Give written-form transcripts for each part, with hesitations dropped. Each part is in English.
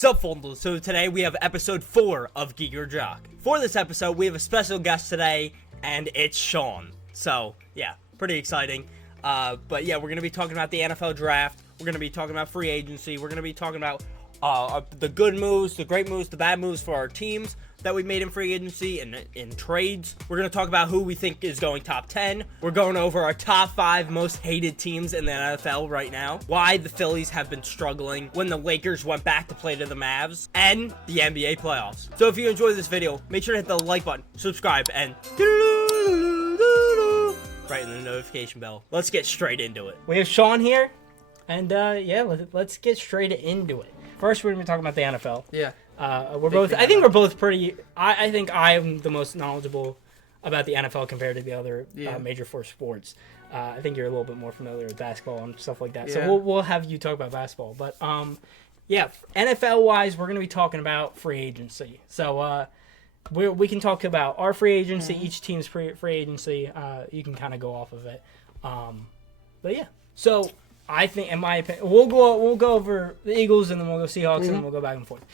What's up, Folders? So today we have episode 4 of Geek or Jock. For this episode, we have a special guest today, and it's Shawn. So, yeah, pretty exciting. But yeah, we're going to be talking about the NFL draft. We're going to be talking about free agency. We're going to be talking about the good moves, the great moves, the bad moves for our teams that we made in free agency and in trades. We're going to talk about who we think is going top 10. We're going over our top 5 most hated teams in the NFL right now. Why the Phillies have been struggling when the Lakers went back to play to the Mavs. And the NBA playoffs. So if you enjoyed this video, make sure to hit the like button, subscribe, and right in the notification bell. Let's get straight into it. We have Shawn here. And yeah, let's get straight into it. First, we're going to be talking about the NFL. Yeah. I think we're both pretty. I think I'm the most knowledgeable about the NFL compared to the other major four sports. I think you're a little bit more familiar with basketball and stuff like that. Yeah. So we'll have you talk about basketball. But yeah, NFL wise, we're going to be talking about free agency. So we can talk about our free agency, each team's free agency. You can kind of go off of it. But yeah, so. I think, in my opinion, we'll go over the Eagles and then we'll go Seahawks and then we'll go back and forth.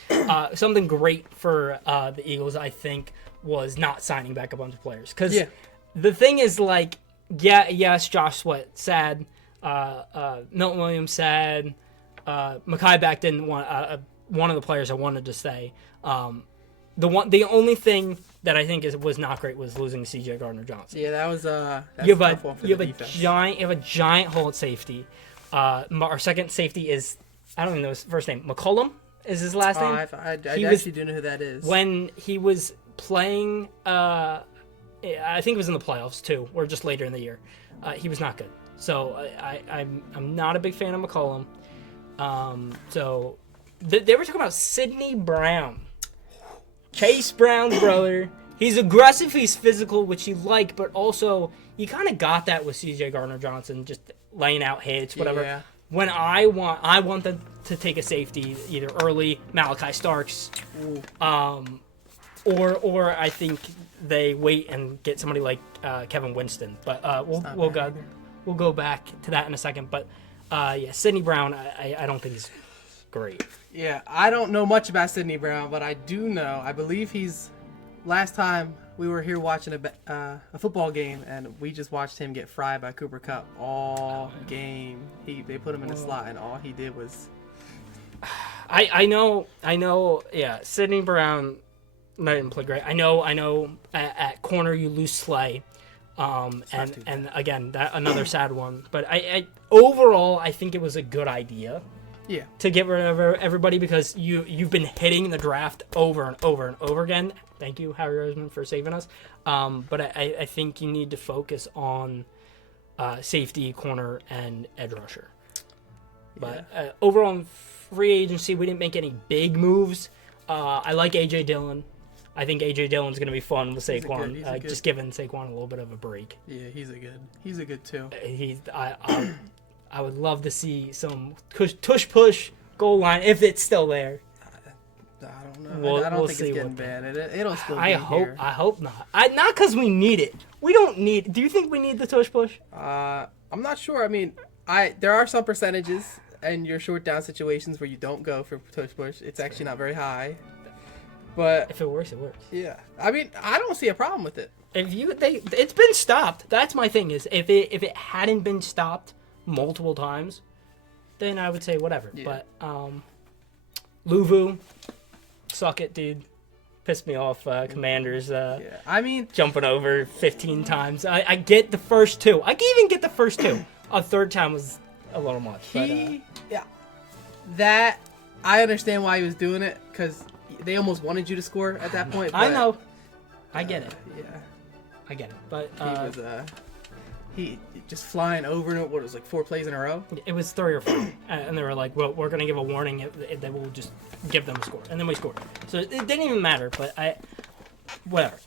Something great for the Eagles, I think, was not signing back a bunch of players. Because the thing is, like, yes, Josh Sweat, sad. Milton Williams, sad. Mekhi Beck didn't want one of the players I wanted to stay. The only thing that I think was not great was losing C.J. Gardner-Johnson. Yeah, that was you have a giant hole at safety. Our second safety is, I don't even know his first name. McCollum is his last name. I actually do know who that is. When he was playing, I think it was in the playoffs too, or just later in the year. He was not good. So I'm not a big fan of McCollum. So they were talking about Sidney Brown, Chase Brown's brother. He's aggressive, he's physical, which you like, but also you kind of got that with C.J. Gardner-Johnson, just laying out hits, whatever. Yeah. When I want them to take a safety either early, Malachi Starks, or I think they wait and get somebody like Kevin Winston. But we'll go back to that in a second. But yeah, Sidney Brown, I don't think he's great. Yeah, I don't know much about Sidney Brown, but I do know. I believe he's. Last time we were here watching a football game, and we just watched him get fried by Cooper Kupp all game. They put him in a slot, and all he did was. I know. Yeah, Sidney Brown didn't play great. I know. At corner you lose Slay, and again that another sad one. But I overall I think it was a good idea. Yeah. To get rid of everybody because you've been hitting the draft over and over and over again. Thank you, Harry Roseman, for saving us. But I think you need to focus on safety, corner, and edge rusher. But overall in free agency, we didn't make any big moves. I like A.J. Dillon. I think A.J. Dillon's going to be fun with Saquon. Just giving Saquon a little bit of a break. Yeah, he's a good too. I would love to see some tush push goal line if it's still there. I don't know. I don't think it's getting bad. It'll still be here. I hope not. Not because we need it. We don't need. Do you think we need the tush push? I'm not sure. I mean, there are some percentages in your short down situations where you don't go for tush push. It's actually not very high. But if it works, it works. Yeah. I mean, I don't see a problem with it. It's been stopped. That's my thing. Is if it hadn't been stopped multiple times, then I would say whatever. Yeah. But Luvu, suck it, dude. Pissed me off. Commanders. I mean, jumping over 15 times. I get the first 2. I can even get the first 2. A third time was a little much. That I understand why he was doing it because they almost wanted you to score at that point. But, I know. I get it. Yeah. I get it. But he just flying over and what was like 4 plays in a row. It was 3 or 4, and they were like, "Well, we're gonna give a warning that we'll just give them a score," and then we scored. So it didn't even matter. But whatever.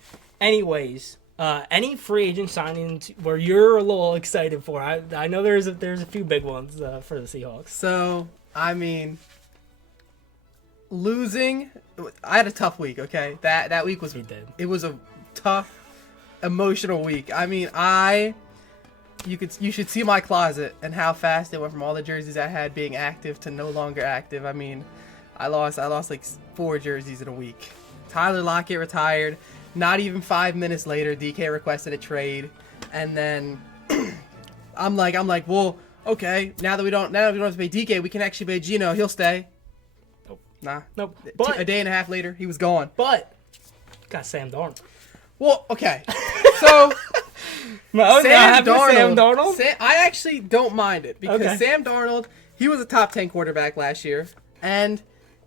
Anyways, any free agent signings where you're a little excited for? I know there's a few big ones for the Seahawks. So I mean, losing. I had a tough week. Okay, that week was. He did. It was a tough, emotional week. I mean, you should see my closet and how fast it went from all the jerseys I had being active to no longer active. I mean, I lost like 4 jerseys in a week. Tyler Lockett retired. Not even 5 minutes later, DK requested a trade, and then I'm like, well, okay. Now that we don't have to pay DK, we can actually pay Gino. He'll stay. Nope. Nah. Nope. But a day and a half later, he was gone. But got Sam Darnold. Well, okay. So Sam Darnold. I actually don't mind it because Sam Darnold, he was a top 10 quarterback last year, and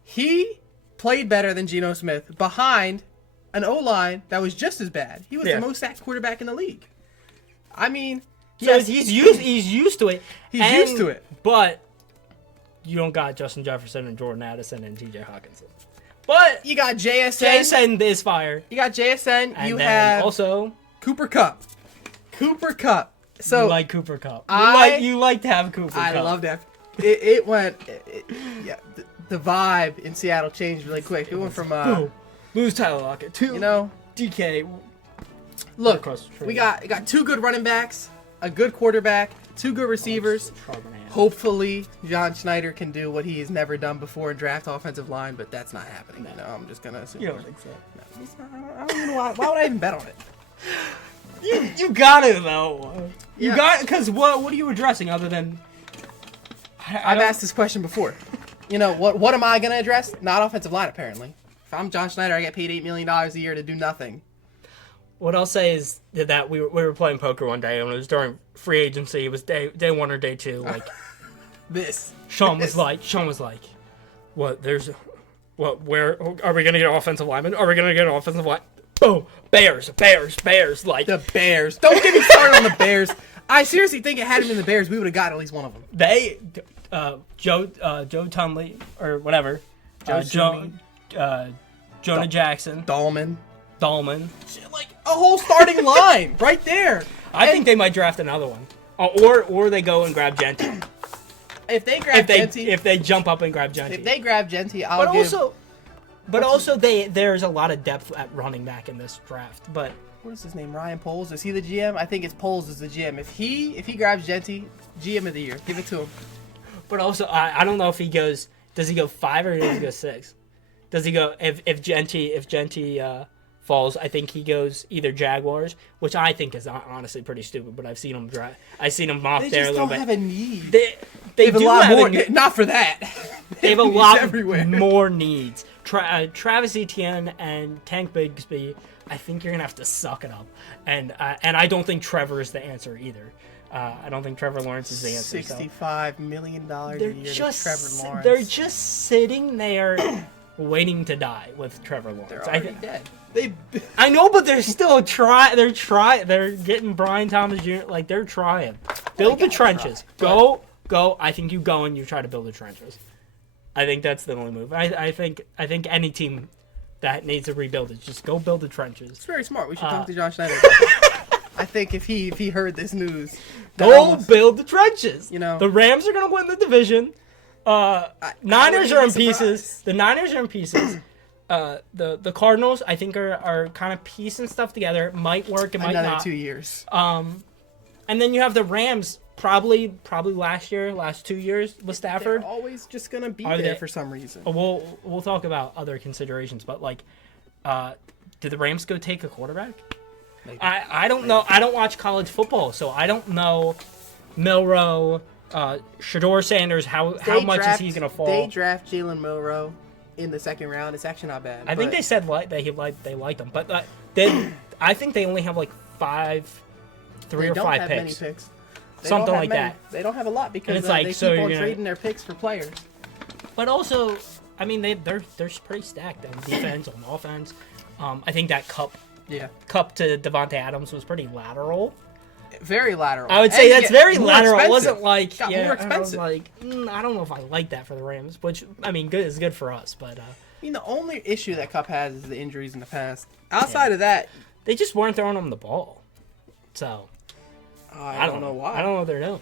he played better than Geno Smith behind an O-line that was just as bad. He was the most sacked quarterback in the league. I mean, he's used to it. He's used to it. But you don't got Justin Jefferson and Jordan Addison and T.J. Hawkinson. But you got JSN. JSN is fire. You got JSN. And you then have also Cooper Kupp. So you like Cooper Kupp. You like to have Cooper Kupp. I love that. It went. The vibe in Seattle changed really quick. It went from lose Tyler Lockett to DK. Look, we got 2 good running backs, a good quarterback, 2 good receivers. Hopefully, John Schneider can do what he has never done before and draft offensive line, but that's not happening. No. I'm just gonna assume. You don't think so? No, I don't even know why. Why would I even bet on it? You got it though. You got it because what are you addressing other than? I've asked this question before. What am I gonna address? Not offensive line, apparently. If I'm John Schneider, I get paid $8 million a year to do nothing. What I'll say is that we were playing poker one day and it was during free agency. It was day 1 or day 2. Like Shawn was like, where are we gonna get an offensive lineman? Are we gonna get an offensive line? Boom, Bears, like the Bears. Don't get me started on the Bears. I seriously think it had him in the Bears, we would have got at least one of them. They, Joe Tunley or whatever, Jonah Jackson, Dahlman, like a whole starting line right there. I think they might draft another one, or they go and grab Genty. If they grab Genty, if they jump up and grab Genty, if they grab Genty, But also, there's a lot of depth at running back in this draft. But what is his name? Ryan Poles? Is he the GM? I think it's Poles is the GM. If he grabs Genty, GM of the year, give it to him. But also, I don't know if he goes. Does he go 5 or does he go 6? Does he go if Genty falls? I think he goes either Jaguars, which I think is honestly pretty stupid. But I've seen him drive. I've seen him off there a little bit. They just don't have a need. They have do a lot have more. a need. Not for that. They have a lot everywhere. more needs. Travis Etienne and Tank Bigsby, I think you're gonna have to suck it up, and I don't think Trevor is the answer either. I don't think Trevor Lawrence is the answer. $65 million a year to Trevor Lawrence. They're just sitting there waiting to die with Trevor Lawrence. They're already dead. I know, but they're still They're getting Brian Thomas Jr. Like they're trying. Build the trenches. Go. I think you go and you try to build the trenches. I think that's the only move. I think any team that needs to rebuild is just go build the trenches. It's very smart. We should talk to John Schneider about that. I think if he heard this news, build the trenches. The Rams are gonna win the division. Niners are in pieces. The Niners are in pieces. The Cardinals, I think, are kind of piecing stuff together. It might work. It might not. Another 2 years. And then you have the Rams. Probably last 2 years with Stafford. They're always just gonna be there for some reason. We'll talk about other considerations, but did the Rams go take a quarterback? Maybe. I don't know. I don't watch college football, so I don't know. Milroe, Shador Sanders, how much is he gonna fall? They draft Jalen Milroe in the 2nd round. It's actually not bad. I think they said they liked him, but I think they only have 3 or 5 picks. They don't have many picks. Something like that. They don't have a lot because they keep on trading their picks for players. But also, I mean, they're pretty stacked on defense, on offense. I think that cup to Devontae Adams was pretty lateral. Very lateral. I would say that's very lateral. Expensive. It wasn't like more expensive. I don't know if I like that for the Rams, which I mean, good is good for us. But the only issue that Cup has is the injuries in the past. Outside of that, they just weren't throwing him the ball. So. I don't know why. I don't know what they're doing.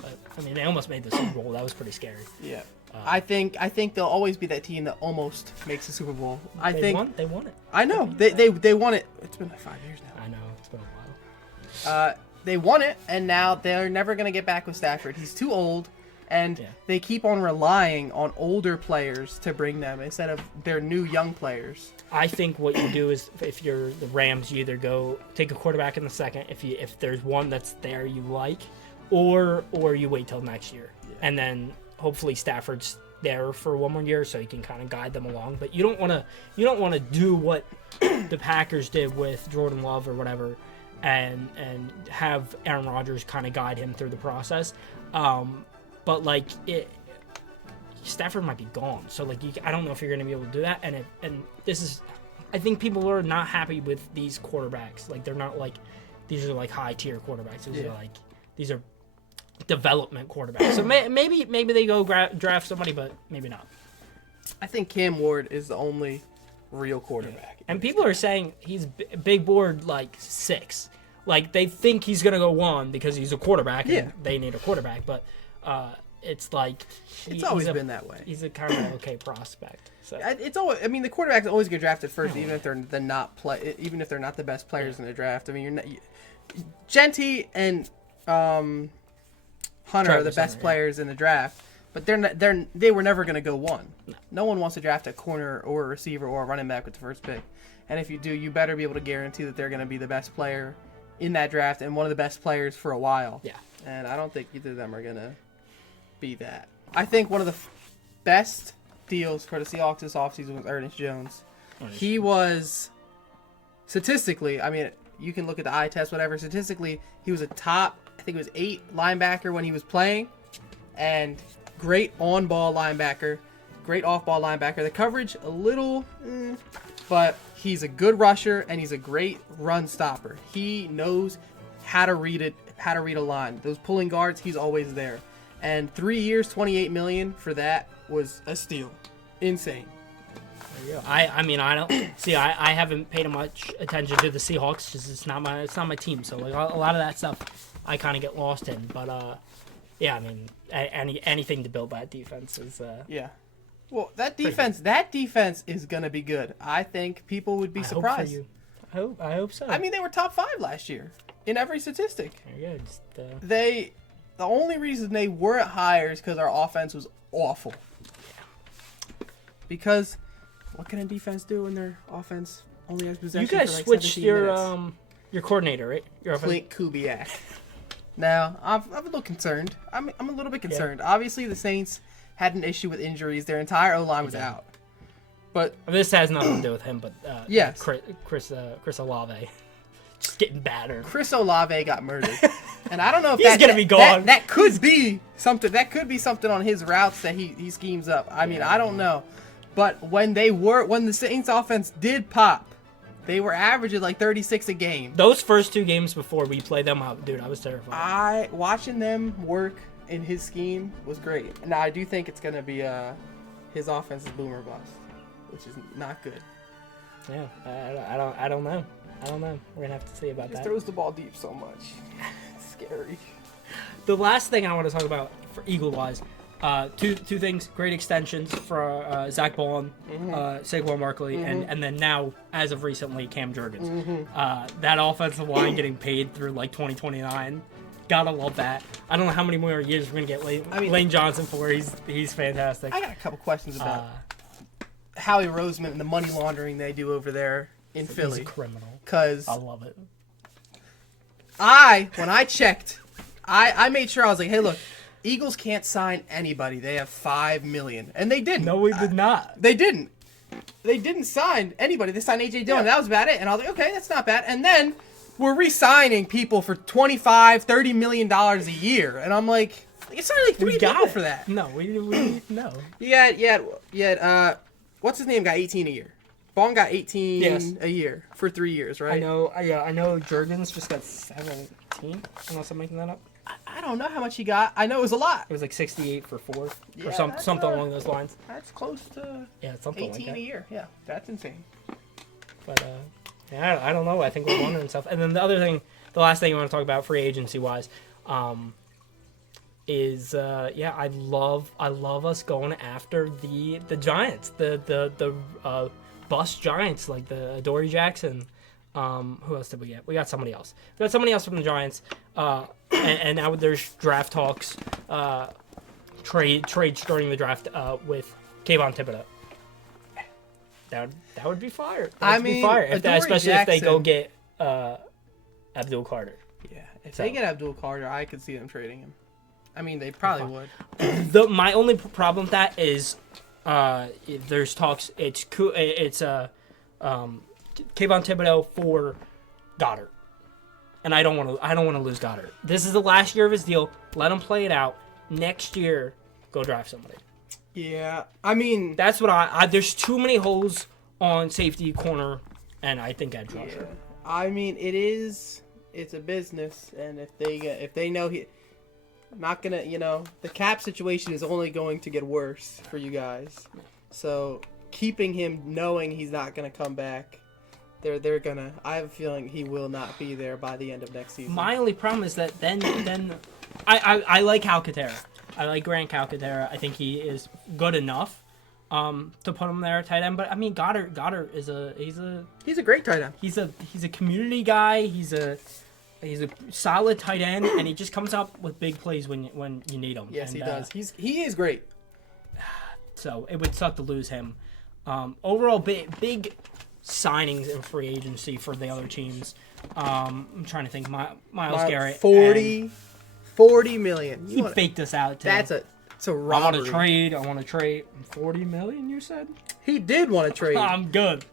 But, I mean, they almost made the Super Bowl. That was pretty scary. Yeah. I think they'll always be that team that almost makes the Super Bowl. They won it. I know. They won it. It's been 5 years now. I know. It's been a while. They won it, and now they're never going to get back with Stafford. He's too old, And they keep on relying on older players to bring them instead of their new young players. I think what you do is, if you're the Rams, you either go take a quarterback in the second if there's one that's there you like, or you wait till next year, and then hopefully Stafford's there for one more year so you can kind of guide them along. But you don't want to do what the Packers did with Jordan Love or whatever, and have Aaron Rodgers kind of guide him through the process. But like Stafford might be gone, so like I don't know if you're going to be able to do that. And this is, I think people are not happy with these quarterbacks. Like they're not like, these are like high tier quarterbacks. These are development quarterbacks. So maybe they go draft somebody, but maybe not. I think Cam Ward is the only real quarterback. And people are saying he's big board like 6. Like they think he's going to go 1 because he's a quarterback. And they need a quarterback, but. It's like it's always been that way. He's a kind of okay prospect. So it's always. I mean, the quarterbacks always get drafted first, even if they're even if they're not the best players in the draft. I mean, Genty and Hunter are the best players in the draft, but they were never going to go 1. No one wants to draft a corner or a receiver or a running back with the first pick. And if you do, you better be able to guarantee that they're going to be the best player in that draft and one of the best players for a while. Yeah. And I don't think either of them are going to be that. I think one of the best deals for the Seahawks this offseason was Ernest Jones. He was, statistically, I mean, you can look at the eye test, whatever. Statistically, he was a top, I think it was 8 linebacker when he was playing. And great on-ball linebacker, great off-ball linebacker. The coverage, a little, but he's a good rusher, and he's a great run stopper. He knows how to read a line. Those pulling guards, he's always there. And 3 years, $28 million for that was a steal. Insane. There you go. I mean, I don't see. I haven't paid much attention to the Seahawks because it's not my team. So like a lot of that stuff, I kind of get lost in. But yeah, I mean, anything to build that defense is. Yeah. Well, that defense is gonna be good. I think people would be surprised. Hope for you. I hope so. I mean, they were top 5 last year in every statistic. There you go. The only reason they weren't higher is because our offense was awful. Because what can a defense do when their offense only has possession? You guys for like switched your coordinator, right? Clint Kubiak. Now I'm a little concerned. I'm a little bit concerned. Yeah. Obviously, the Saints had an issue with injuries. Their entire O-line was out. But this has nothing to do with him. But yes, Chris Olave. Just getting battered. Chris Olave got murdered, and I don't know if he's gonna be gone. That could be something. That could be something on his routes that he schemes up. I mean, I don't know, but when the Saints offense did pop, they were averaging like 36 a game. Those first 2 games before we played them out, dude, I was terrified. Watching them work in his scheme was great. Now I do think it's gonna be his offense is boomer bust, which is not good. Yeah, I don't know. We're going to have to see about that. He throws the ball deep so much. It's scary. The last thing I want to talk about for Eagle-wise, two things. Great extensions for Zach Bowen, Saquon Barkley, and then now, as of recently, Cam Jurgens. That offensive line getting paid through like 2029. Gotta love that. I don't know how many more years we're going to get Lane Johnson for. He's fantastic. I got a couple questions about Howie Roseman and the money laundering they do over there in Philly. He's a criminal. Because I love it. When I checked, I made sure. I was like, hey, look, Eagles can't sign anybody. They have $5 million. And they didn't. No, we did not. They didn't. They didn't sign anybody. They signed A.J. Dillon. Yeah. That was about it. And I was like, okay, that's not bad. And then we're re-signing people for $25, $30 million a year. And I'm like, it's only like 3 people for that. No, we no. Yeah. What's his name? Got 18 a year. Bond got 18 a year for 3 years, right? I know Jurgens just got 17, unless I'm making that up. I don't know how much he got. I know it was a lot. It was like 68 for 4 or something along those lines. That's close to something 18 like that. a year. Yeah, that's insane. But I don't know. I think we're wondering stuff. And then the last thing I want to talk about free agency wise, is I love us going after the Giants, the bust Giants like the Adoree Jackson. Who else did we get? We got somebody else. We got somebody else from the Giants. And now there's draft talks trade during the draft with Kayvon Thibodeau. That would be fire. Fire. Especially if they go get Abdul Carter. Yeah, if they get Abdul Carter, I could see them trading him. I mean, they probably would. My only problem with that is there's talks. It's Kayvon Thibodeau for Goddard, and I don't want to lose Goddard. This is the last year of his deal. Let him play it out. Next year, go draft somebody. Yeah, I mean that's what I there's too many holes on safety, corner, and I think edge rusher. Yeah. I mean it's a business, and if they know not gonna, the cap situation is only going to get worse for you guys. So keeping him knowing he's not gonna come back, they're gonna. I have a feeling he will not be there by the end of next season. My only problem is that then I like Calcaterra. I like Grant Calcaterra. I think he is good enough to put him there at tight end. But I mean, Goddard is he's a great tight end. He's a community guy. He's a solid tight end, and he just comes out with big plays when you need him. Yes, he does. He is great. So it would suck to lose him. Overall, big signings in free agency for the other teams. I'm trying to think. Miles Garrett. 40 million. He faked us out too. It's a robbery. I want to trade 40 million. You said he did want to trade. I'm good.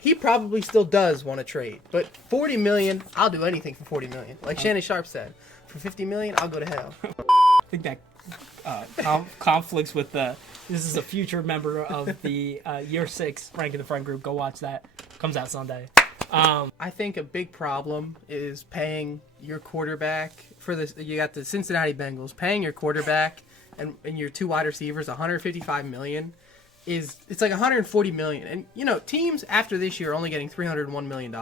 He probably still does want to trade, but 40 million, I'll do anything for 40 million. Like Shannon Sharp said, for 50 million, I'll go to hell. I think that conflicts with the. This is a future member of the Year 6 Rank in the Front group. Go watch that. Comes out Sunday. I think a big problem is paying your quarterback for this. You got the Cincinnati Bengals paying your quarterback and your two wide receivers $155 million. It's like $140 million, and teams after this year are only getting $301 million.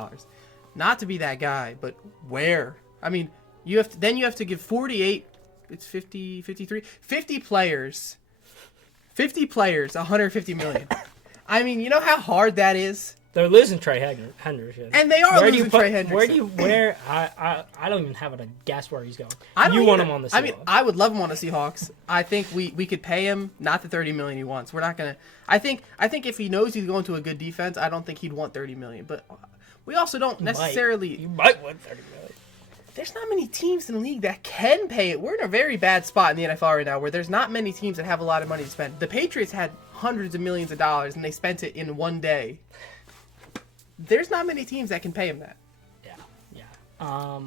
Not to be that guy, but where? I mean, you have to give 48. It's 50, 53, 50 players. 50 players, $150 million. I mean, you know how hard that is? They're losing Trey Hendrickson. And they are losing Trey Hendrickson. I don't even have a guess where he's going. You want him on the Seahawks. I mean, I would love him on the Seahawks. I think we could pay him not the $30 million he wants. We're not going to. I think if he knows he's going to a good defense, I don't think he'd want $30 million. But we also don't necessarily. You might want $30 million. There's not many teams in the league that can pay it. We're in a very bad spot in the NFL right now where there's not many teams that have a lot of money to spend. The Patriots had hundreds of millions of dollars, and they spent it in one day. There's not many teams that can pay him that. Yeah.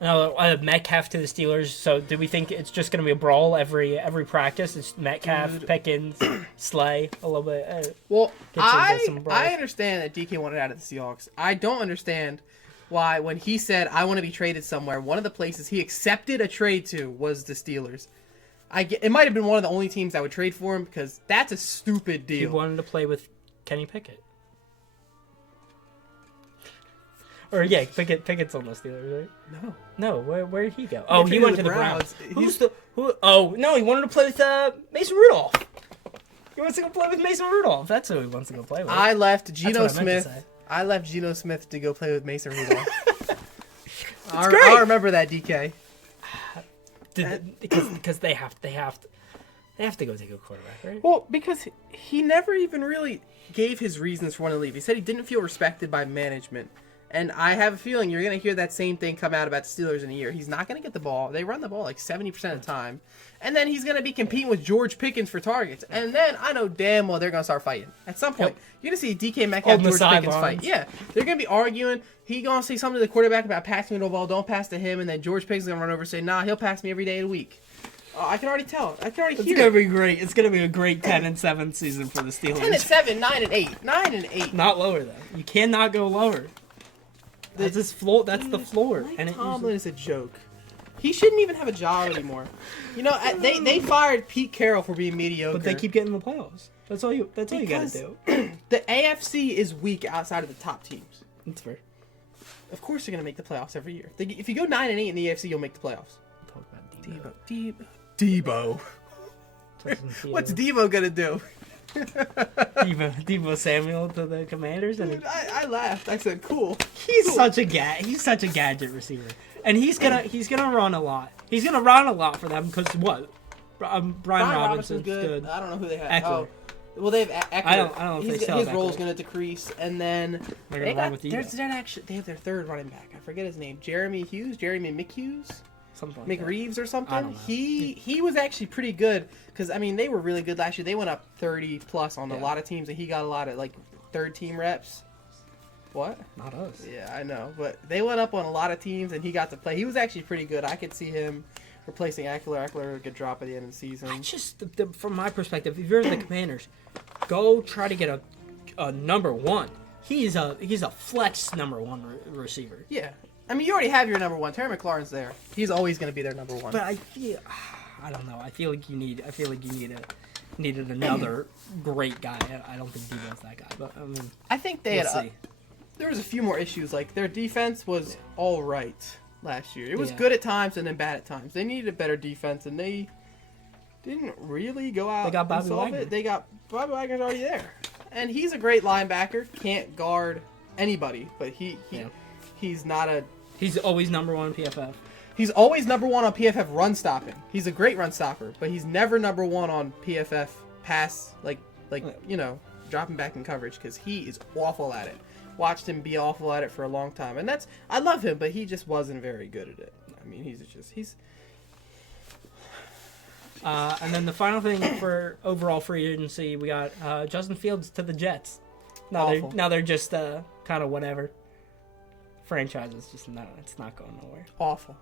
No, Metcalf to the Steelers. So do we think it's just going to be a brawl every practice? It's Metcalf, Pickens, Slay, a little bit. Well, I understand that DK wanted out of the Seahawks. I don't understand why when he said, I want to be traded somewhere, one of the places he accepted a trade to was the Steelers. It might have been one of the only teams that would trade for him because that's a stupid deal. He wanted to play with Kenny Pickett. Or yeah, Pickett's on the Steelers, right? No. Where did he go? Oh, he went to the Browns. Oh no, he wanted to play with Mason Rudolph. He wants to go play with Mason Rudolph. That's who he wants to go play with. I left Geno Smith to go play with Mason Rudolph. I remember that, DK. Because they have to go take a quarterback, right? Well, because he never even really gave his reasons for wanting to leave. He said he didn't feel respected by management. And I have a feeling you're going to hear that same thing come out about the Steelers in a year. He's not going to get the ball. They run the ball like 70% of the time. And then he's going to be competing with George Pickens for targets. And then I know damn well they're going to start fighting. At some point, you're going to see DK Metcalf, George Pickens fight. Yeah, they're going to be arguing. He's going to say something to the quarterback about passing me the ball, don't pass to him. And then George Pickens is going to run over and say, nah, he'll pass me every day of the week. I can already tell. I can already hear it. It's going to be great. It's going to be a great 10-7 season for the Steelers. 10-7, 9-8. 9-8. Not lower, though. You cannot go lower. That's his floor. That's the floor. Mike Tomlin is a joke. He shouldn't even have a job anymore. They fired Pete Carroll for being mediocre. But they keep getting the playoffs. That's all you got to do. The AFC is weak outside of the top teams. That's fair. Of course they're going to make the playoffs every year. If you go 9-8 in the AFC, you'll make the playoffs. Talk about Debo. What's Debo going to do? Debo Samuel to the Commanders, Dude, I laughed. I said, "Cool." He's such a gadget receiver, and he's gonna run a lot. He's gonna run a lot for them because what? Brian Robinson's good. I don't know who they have. Eckler. Oh, well, they have Eckler. I don't know if they still have his role's Eckler. going to decrease, and then They're gonna run with Debo. they have their third running back. I forget his name. Jeremy McHughes. Something like McReeves or something. I don't know. He was actually pretty good because I mean they were really good last year. They went up 30 plus on a lot of teams, and he got a lot of like third team reps. What? Not us. Yeah, I know, but they went up on a lot of teams, and he got to play. He was actually pretty good. I could see him replacing Eckler. Eckler could drop at the end of the season. I just, from my perspective, if you're the Commanders, go try to get a number one. He's a flex number one receiver. Yeah. I mean, you already have your number one. Terry McLaurin's there. He's always going to be their number one. But I don't know. I feel like you needed another great guy. I don't think Debo's that guy. But I mean, I think they had. There was a few more issues. Like their defense was all right last year. It was good at times and then bad at times. They needed a better defense, and they didn't really go out and solve it. They got Bobby Wagner's already there, and he's a great linebacker. Can't guard anybody, but he's not a. He's always number one in PFF. He's always number one on PFF run stopping. He's a great run stopper, but he's never number one on PFF pass, like dropping back in coverage because he is awful at it. Watched him be awful at it for a long time, and I love him, but he just wasn't very good at it. I mean, he's. And then the final thing for overall free agency, we got Justin Fields to the Jets. Now they're just kind of whatever. Franchise is just it's not going nowhere. Awful.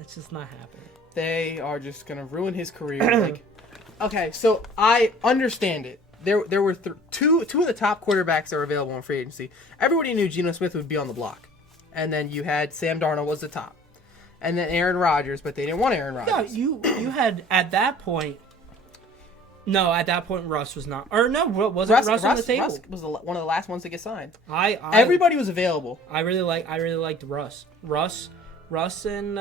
It's just not happening. They are just gonna ruin his career. Okay, so I understand it. There were two of the top quarterbacks that were available in free agency. Everybody knew Geno Smith would be on the block, and then you had Sam Darnold was the top, and then Aaron Rodgers, but they didn't want Aaron Rodgers. Yeah, you had at that point. No, at that point Russ was not. Or no, wasn't Russ on the table? Russ was one of the last ones to get signed. Everybody was available. I really liked Russ. Russ and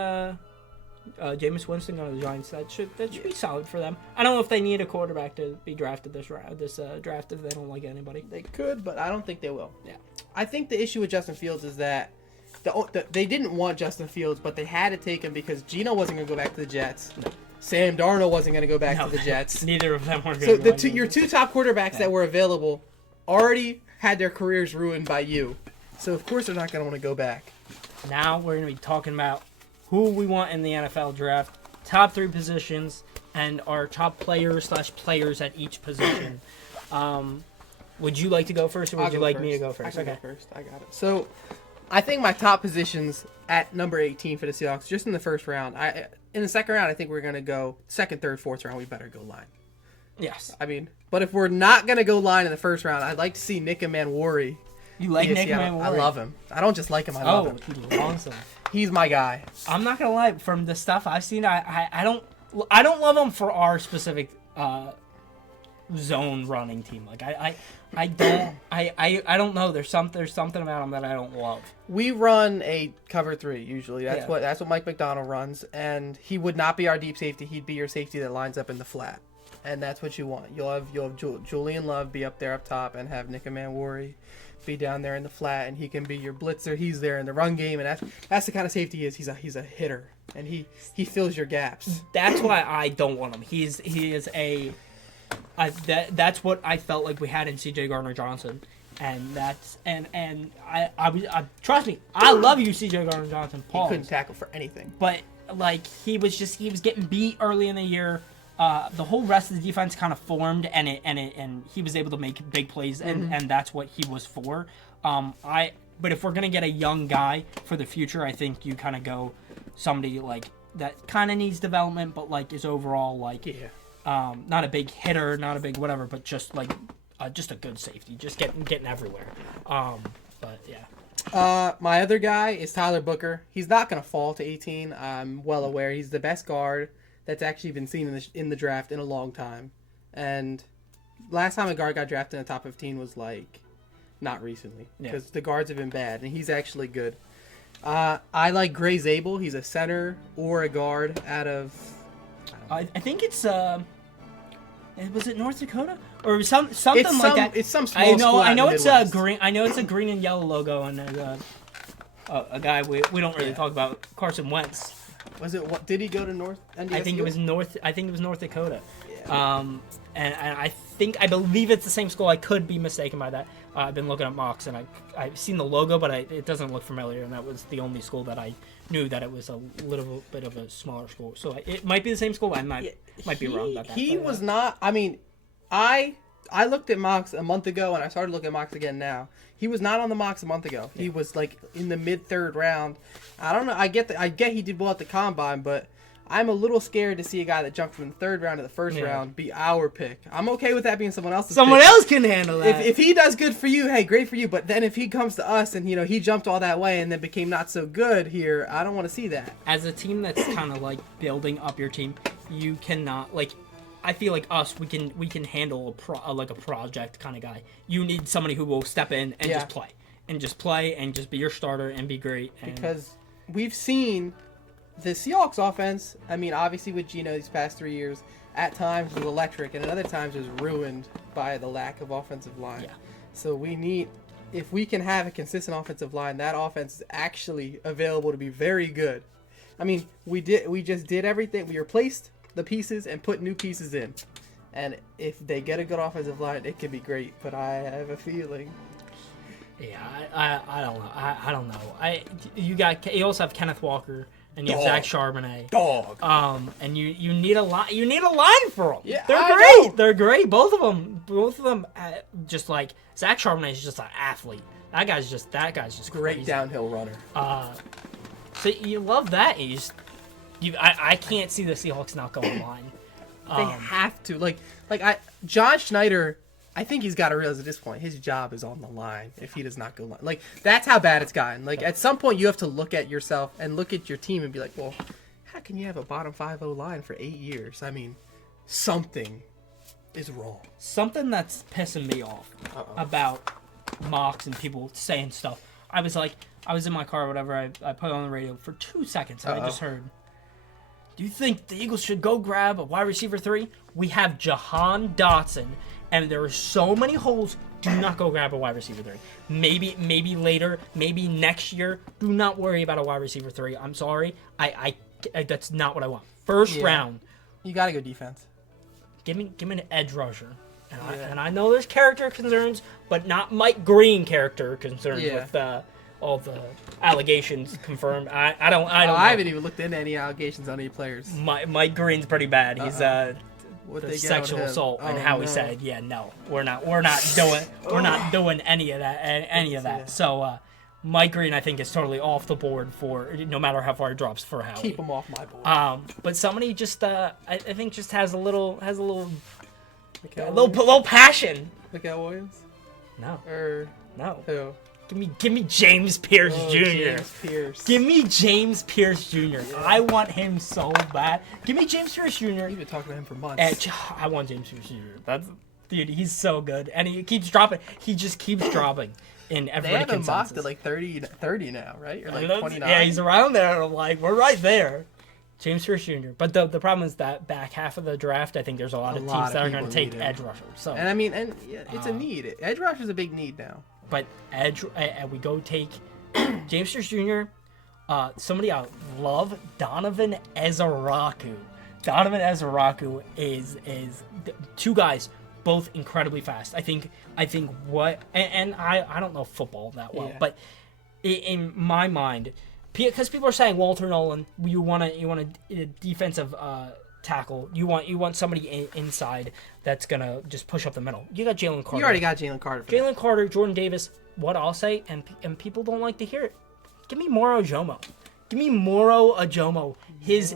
Jameis Winston going to the Giants. That should be solid for them. I don't know if they need a quarterback to be drafted this draft if they don't like anybody. They could, but I don't think they will. Yeah, I think the issue with Justin Fields is that they didn't want Justin Fields, but they had to take him because Geno wasn't going to go back to the Jets. No. Sam Darnold wasn't going to go back to the Jets. Neither of them were going to. So your two top quarterbacks that were available already had their careers ruined by you. So of course they're not going to want to go back. Now we're going to be talking about who we want in the NFL draft, top 3 positions, and our top players at each position. Would you like to go first, or would you like me to go first? I can go first. I got it. So I think my top positions at number 18 for the Seahawks, just in the first round. In the second round, I think we're going to go second, third, fourth round. We better go line. Yes. I mean, but if we're not going to go line in the first round, I'd like to see Nick Manwari. You like Nick Manwari? I love him. I don't just like him. I love him. He's awesome. He's my guy. I'm not gonna lie. From the stuff I've seen, I don't love him for our specific zone running team. Like I don't know. There's something about him that I don't love. We run a cover 3 usually. That's what Mike McDonald runs, and he would not be our deep safety. He'd be your safety that lines up in the flat, and that's what you want. You'll have Julian Love be up there up top, and have Nick Manwari be down there in the flat, and he can be your blitzer. He's there in the run game, and that's the kind of safety he is. He's a hitter, and he fills your gaps. That's why I don't want him. That's what I felt like we had in C.J. Gardner-Johnson, and I trust me, I love you, C.J. Gardner-Johnson. He couldn't tackle for anything, but like he was getting beat early in the year. The whole rest of the defense kind of formed, and he was able to make big plays, and that's what he was for. But if we're gonna get a young guy for the future, I think you kind of go somebody like that kind of needs development, but like is overall like not a big hitter, not a big whatever, but just like just a good safety, just getting everywhere. But yeah. My other guy is Tyler Booker. He's not gonna fall to 18. I'm well aware. He's the best guard that's actually been seen in the draft in a long time. And last time a guard got drafted in the top 15 was like not recently, because the guards have been bad, and he's actually good. I like Gray Zabel. He's a center or a guard out of I think it's was it North Dakota or something like that? It's some small school. I know it's a green. I know it's a green and yellow logo, and there's a guy we don't really talk about, Carson Wentz. Was it what? Did he go to North NDSU? I think it was North Dakota. Yeah. And I believe it's the same school. I could be mistaken by that. I've been looking at mocks and I've seen the logo, but it doesn't look familiar. And that was the only school that I knew that it was a little bit of a smaller school. So it might be the same school. I might be wrong about that. He was not. I mean, I looked at mocks a month ago and I started looking at mocks again now. He was not on the mocks a month ago. Yeah. He was like in the mid-third round. I don't know. I get he did well at the combine, but I'm a little scared to see a guy that jumped from the third round to the first round be our pick. I'm okay with that being someone else's Someone pick. else can handle that. If he does good for you, hey, great for you. But then if he comes to us and, he jumped all that way and then became not so good here, I don't want to see that. As a team that's kind of like building up your team, you cannot, like, I feel like us, we can handle a project kind of guy. You need somebody who will step in and just play and just be your starter and be great. Because we've seen the Seahawks offense, I mean, obviously with Geno these past 3 years, at times was electric and at other times was ruined by the lack of offensive line. Yeah. So if we can have a consistent offensive line, that offense is actually available to be very good. I mean, we just did everything. We replaced the pieces and put new pieces in. And if they get a good offensive line, it could be great. But I have a feeling. Yeah, I don't know. I don't know. You also have Kenneth Walker. And you have Zach Charbonnet. Dog. And you need a line. You need a line for them. Yeah, they're great. They're great. Both of them. Just like Zach Charbonnet is just an athlete. That guy's just great crazy. Downhill runner. So you love that. I can't see the Seahawks not going line. They have to. John Schneider. I think he's got to realize at this point his job is on the line if he does not go line. Like, that's how bad it's gotten. Like, at some point you have to look at yourself and look at your team and be like, well, how can you have a bottom 5 O-line for 8 years? I mean, something is wrong. Something that's pissing me off about mocks and people saying stuff. I was in my car or whatever. I put it on the radio for 2 seconds and I just heard, do you think the Eagles should go grab a wide receiver 3? We have Jahan Dotson. And there are so many holes. Do not go grab a wide receiver 3. Maybe later, maybe next year. Do not worry about a wide receiver 3. I'm sorry. I that's not what I want. First round. You gotta go defense. Give me an edge rusher. And I know there's character concerns, but not Mike Green character concerns with all the allegations confirmed. I haven't even looked into any allegations on any players. Mike Green's pretty bad. He's the sexual assault and how he said, we're not doing any of that. So Mike Green, I think, is totally off the board for no matter how far he drops for Howie. Keep him off my board. But somebody just I think just has a little passion. Mikael Williams? No. No. Who? Give me James Pierce Jr. James Pierce. Give me James Pierce Jr. Yeah. I want him so bad. Give me James Pierce Jr. You've been talking to him for months. I want James Pierce Jr. Dude, he's so good. And he keeps dropping. He just keeps dropping in every consensus. They have him mocked at like 30 now, right? Or like 29? Yeah, he's around there. I'm like, we're right there. James Pierce Jr. But the problem is that back half of the draft, I think there's a lot of teams that are going to take edge rushers. So, and I mean, it's a need. Edge rusher is a big need now. But we go take James Pierce Jr. Somebody I love, Donovan Ezaraku. Donovan Ezaraku is two guys, both incredibly fast. I think what and I don't know football that well, but in my mind, because people are saying Walter Nolan, you want a defensive tackle. You want somebody inside that's gonna just push up the middle. You got Jalen Carter. You already got Jalen Carter. Jalen Carter, Jordan Davis. What I'll say, and people don't like to hear it. Give me Moro Ajomo. Give me Moro Ajomo. His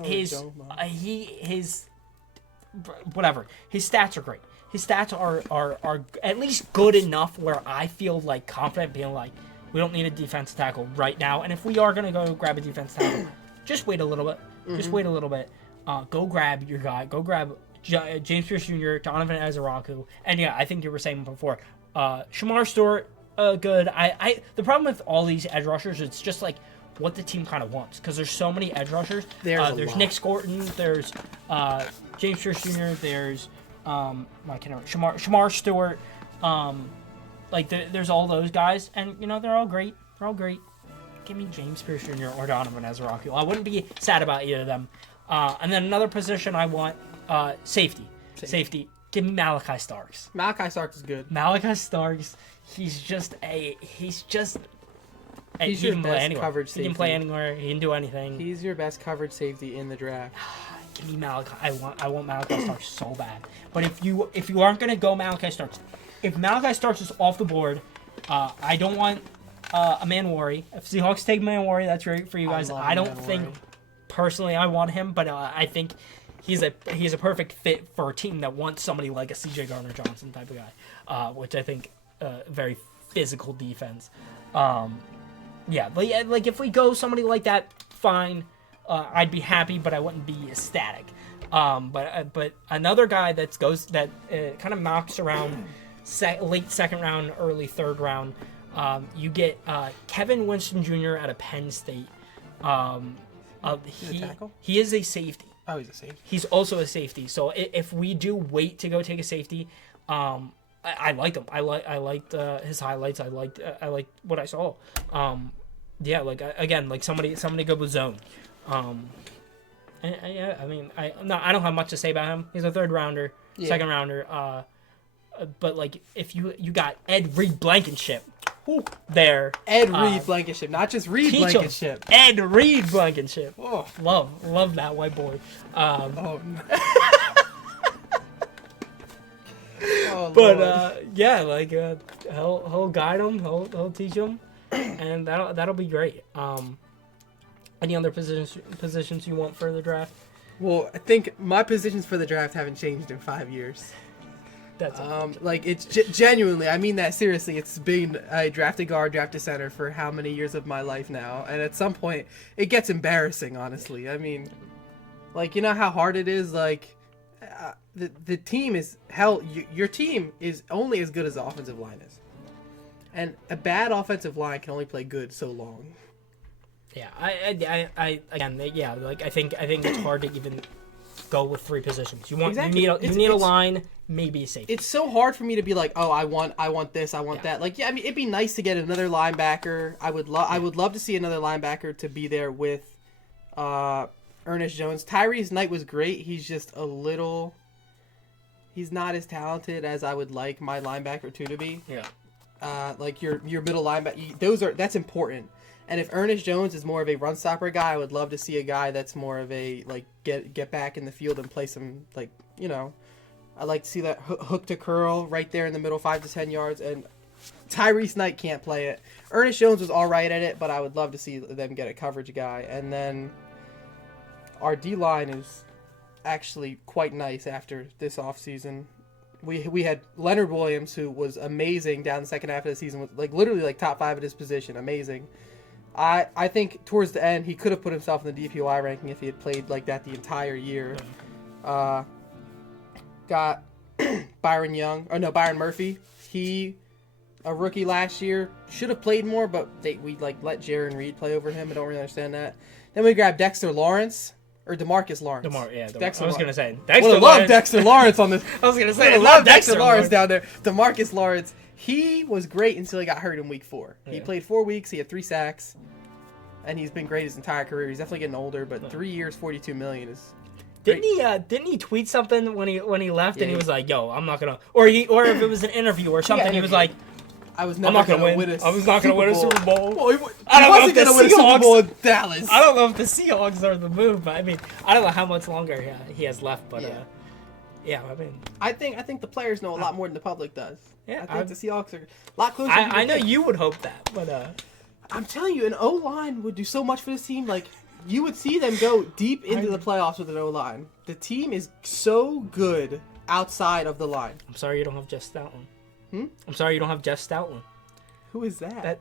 whatever. His stats are great. His stats are at least good enough where I feel like confident being like, we don't need a defensive tackle right now. And if we are gonna go grab a defensive tackle, just wait a little bit. Mm-hmm. Just wait a little bit. Go grab your guy. Go grab James Pierce Jr., Donovan Ezaraku, and I think you were saying before, Shamar Stewart. Good. The problem with all these edge rushers, it's just like what the team kind of wants because there's so many edge rushers. There's Nick Scorton. There's James Pierce Jr. There's I can't remember, Shamar Stewart. There's all those guys, and they're all great. They're all great. give me James Pierce Jr. or Donovan Ezra-Rocky. I wouldn't be sad about either of them. And then another position I want, safety. Safety. Give me Malachi Starks. Malachi Starks is good. Malachi Starks, he's your best coverage safety. He can play anywhere. He can do anything. He's your best coverage safety in the draft. Give me Malachi. I want Malachi Starks so bad. But if you aren't gonna go Malachi Starks, if Malachi Starks is off the board, I don't want a Manwari. If Seahawks take Manwari, that's great for you guys. I don't think personally I want him, but I think he's a perfect fit for a team that wants somebody like a C.J. Gardner-Johnson type of guy, which I think very physical defense. Like if we go somebody like that, fine. I'd be happy, but I wouldn't be ecstatic. But another guy that kind of knocks around late second round, early third round. You get Kevin Winston Jr. out of Penn State. He is a safety. Oh, he's a safety. He's also a safety. So if we do wait to go take a safety, I liked him. I liked his highlights. I liked what I saw. Somebody good with zone. I don't have much to say about him. He's a third rounder, second rounder. But like if you got Ed Reed Blankenship there. Ed Reed Blankenship, not just Reed Blankenship. Ed Reed Blankenship. Oh, love that white boy. Oh, but he'll guide him. He'll teach him, and that'll be great. Any other positions you want for the draft? Well, I think my positions for the draft haven't changed in 5 years. That's it's genuinely, I mean that seriously. It's been I drafted guard, drafted center for how many years of my life now, and at some point it gets embarrassing. Honestly, I mean, like you know how hard it is. Like the team is hell. Your team is only as good as the offensive line is, and a bad offensive line can only play good so long. Yeah, I think it's hard to even go with three positions. You need a line, maybe a safety. It's so hard for me to be like, oh, I want this, I want that. Like, yeah, I mean, it'd be nice to get another linebacker. I would love to see another linebacker to be there with Ernest Jones. Tyrese Knight was great. He's just he's not as talented as I would like my linebacker to be. Yeah. Like your middle linebacker, that's important. And if Ernest Jones is more of a run stopper guy, I would love to see a guy that's more of a like get back in the field and play some like I like to see that hook to curl right there in the middle, 5 to 10 yards. And Tyrese Knight can't play it. Ernest Jones was all right at it, but I would love to see them get a coverage guy. And then our D line is actually quite nice after this offseason. We had Leonard Williams, who was amazing down the second half of the season, with literally top 5 at his position, amazing. I think towards the end he could have put himself in the DPOI ranking if he had played like that the entire year. Got Byron Murphy. He, a rookie last year, should have played more, but we let Jaron Reed play over him. I don't really understand that. Then we grabbed Dexter Lawrence. Or DeMarcus Lawrence. I was going to say. Would have loved Dexter Lawrence on this. I was going to say. I love Dexter Lawrence down there. DeMarcus Lawrence. He was great until he got hurt in week 4. Yeah. He played 4 weeks. He had 3 sacks. And he's been great his entire career. He's definitely getting older, but 3 years, $42 million is great. Didn't he tweet something when he left and he was like, yo, I'm not going to. Or if it was an interview or something, he was like, I'm not going to win. I was not going to win a Super Bowl. Well, he wasn't going to win a Super Bowl in Dallas. I don't know if the Seahawks are the move, but I mean, I don't know how much longer he has left, but I mean, I think the players know a lot more than the public does. Yeah, I think the Seahawks are a lot closer. I know you would hope that, but I'm telling you, an O-line would do so much for this team. Like, you would see them go deep into the playoffs with an O-line. The team is so good outside of the line. I'm sorry you don't have Jeff Stoutland. I'm sorry you don't have Jeff Stoutland. Who is that?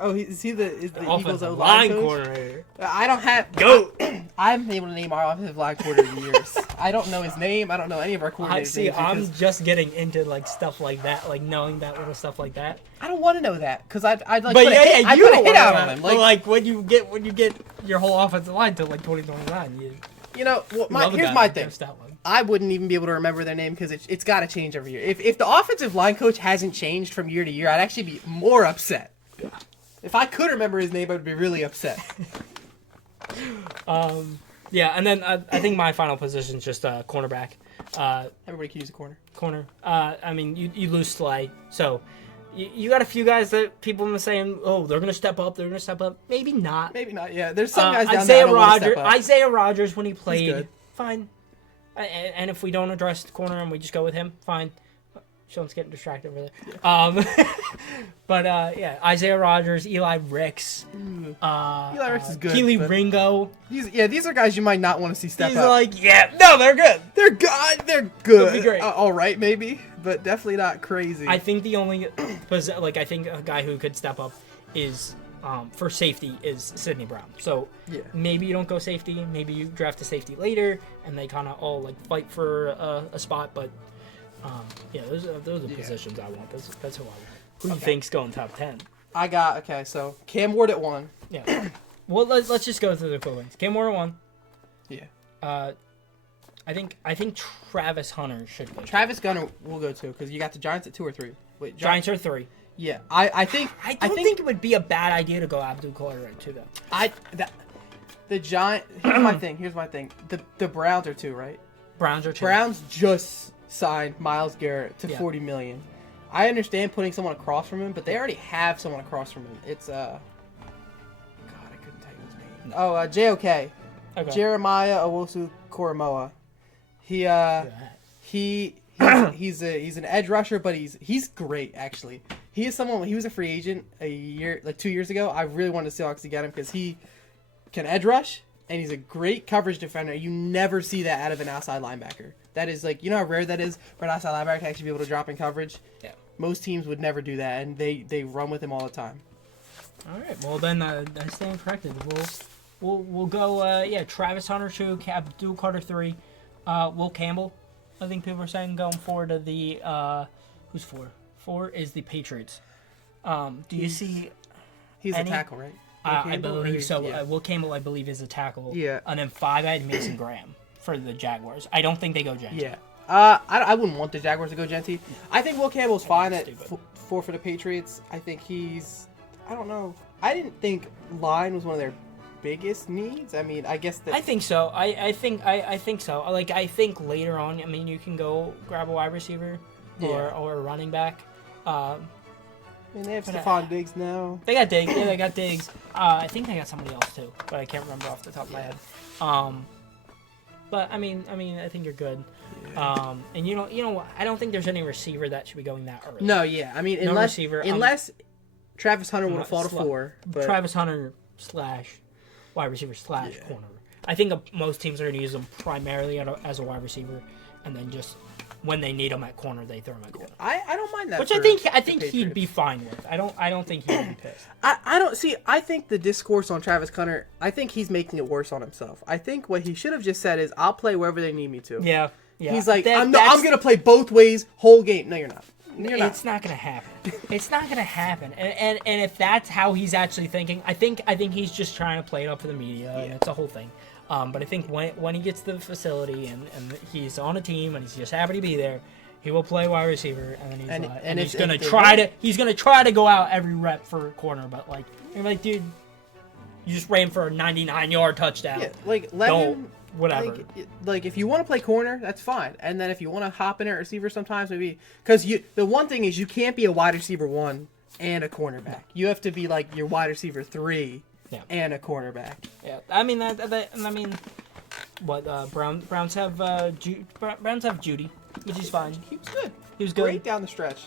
Is the Eagles line coordinator? I don't have. Go. I haven't been able to name our offensive line coordinator in years. I don't know his name. I don't know any of our coordinators. I'm just getting into stuff like that, knowing that little stuff like that. I don't want to know that because I'd like. But put a hit out on him. Like when you get your whole offensive line to 2029, here's my thing. I wouldn't even be able to remember their name because it's got to change every year. If the offensive line coach hasn't changed from year to year, I'd actually be more upset. If I could remember his name, I would be really upset. Yeah, and then I think my final position is just cornerback. Everybody can use a corner. Corner. I mean, you lose Slay, so you got a few guys that people have been saying, oh, they're gonna step up. They're gonna step up. Maybe not. Maybe not. Yeah, there's some guys down there. Isaiah Rogers, when he played, fine. And if we don't address the corner and we just go with him, fine. Shawn's getting distracted over there. But Isaiah Rogers, Eli Ricks. Eli Ricks is good. Keely Ringo. These are guys you might not want to see step up. He's like, no, they're good. They're good. They're good. They'll be great. All right, maybe, but definitely not crazy. I think the only, I think a guy who could step up is, for safety, is Sidney Brown. So maybe you don't go safety. Maybe you draft a safety later, and they kind of all fight for a spot, but. Those are positions I want. That's who I want. Who do you think's going top 10? So Cam Ward at 1. Yeah. Well, let's just go through the equivalents. Cam Ward at 1. Yeah. I think Travis Hunter should go. Travis Gunner will go too because you got the Giants at 2 or 3. Wait, Giants are 3. Yeah, I think it would be a bad idea to go Abdul Kader at 2 though. The Giant. Here's my thing. The Browns are 2, right? Browns are 2. Browns just signed Myles Garrett to $40 million. I understand putting someone across from him, but they already have someone across from him. It's God, I couldn't tell you his name. No. JOK. Okay. Jeremiah Owusu Koromoa. He's an edge rusher, but he's great actually. He is someone. He was a free agent 2 years ago. I really wanted the Seahawks to get him because he can edge rush and he's a great coverage defender. You never see that out of an outside linebacker. That is how rare that is for an outside linebacker to actually be able to drop in coverage. Yeah. Most teams would never do that, and they run with him all the time. All right. Well, then I stand corrected. We'll go. Travis Hunter 2, Abdul Carter 3, Will Campbell. I think people are saying going forward to the who's 4? 4 is the Patriots. Do you see? He's a tackle, right? I believe so. Yeah. Will Campbell, I believe, is a tackle. Yeah. And then 5, I had Mason Graham for the Jaguars. I don't think they go Genty. Yeah. I wouldn't want the Jaguars to go Genty. I think Will Campbell's fine at 4 for the Patriots. I think I don't know. I didn't think line was one of their biggest needs. I mean, I guess that. I think so. I think so. I think later on, I mean, you can go grab a wide receiver or a running back. They have Stephon Diggs now. They got Diggs. Yeah, they got Diggs. I think they got somebody else too, but I can't remember off the top of my head. But I mean, I think you're good. Yeah. And you know, I don't think there's any receiver that should be going that early. No, yeah. I mean, unless Travis Hunter would have fallen to 4. But Travis Hunter / wide receiver / corner. I think most teams are going to use him primarily as a wide receiver, and then just when they need him at corner, they throw him at corner. I don't mind that. Which I think he'd be fine with. I don't think he'd be pissed. I don't see. I think the discourse on Travis Hunter, I think he's making it worse on himself. I think what he should have just said is, "I'll play wherever they need me to." Yeah. He's like, I'm going to play both ways, whole game. No, you're not. It's not going to happen. It's not going to happen. And if that's how he's actually thinking, I think he's just trying to play it up for the media, and it's a whole thing. But I think when he gets to the facility and he's on a team and he's just happy to be there, he will play wide receiver, and then he's going to try to go out every rep for corner. But you're like, dude, you just ran for a 99-yard touchdown. Yeah, whatever. If you want to play corner, that's fine. And then if you want to hop in at receiver sometimes, maybe because the one thing is you can't be a wide receiver 1 and a cornerback. You have to be your wide receiver 3 and a cornerback. Yeah, I mean Browns have Judy, which is fine. He was good. He was good. Great down the stretch.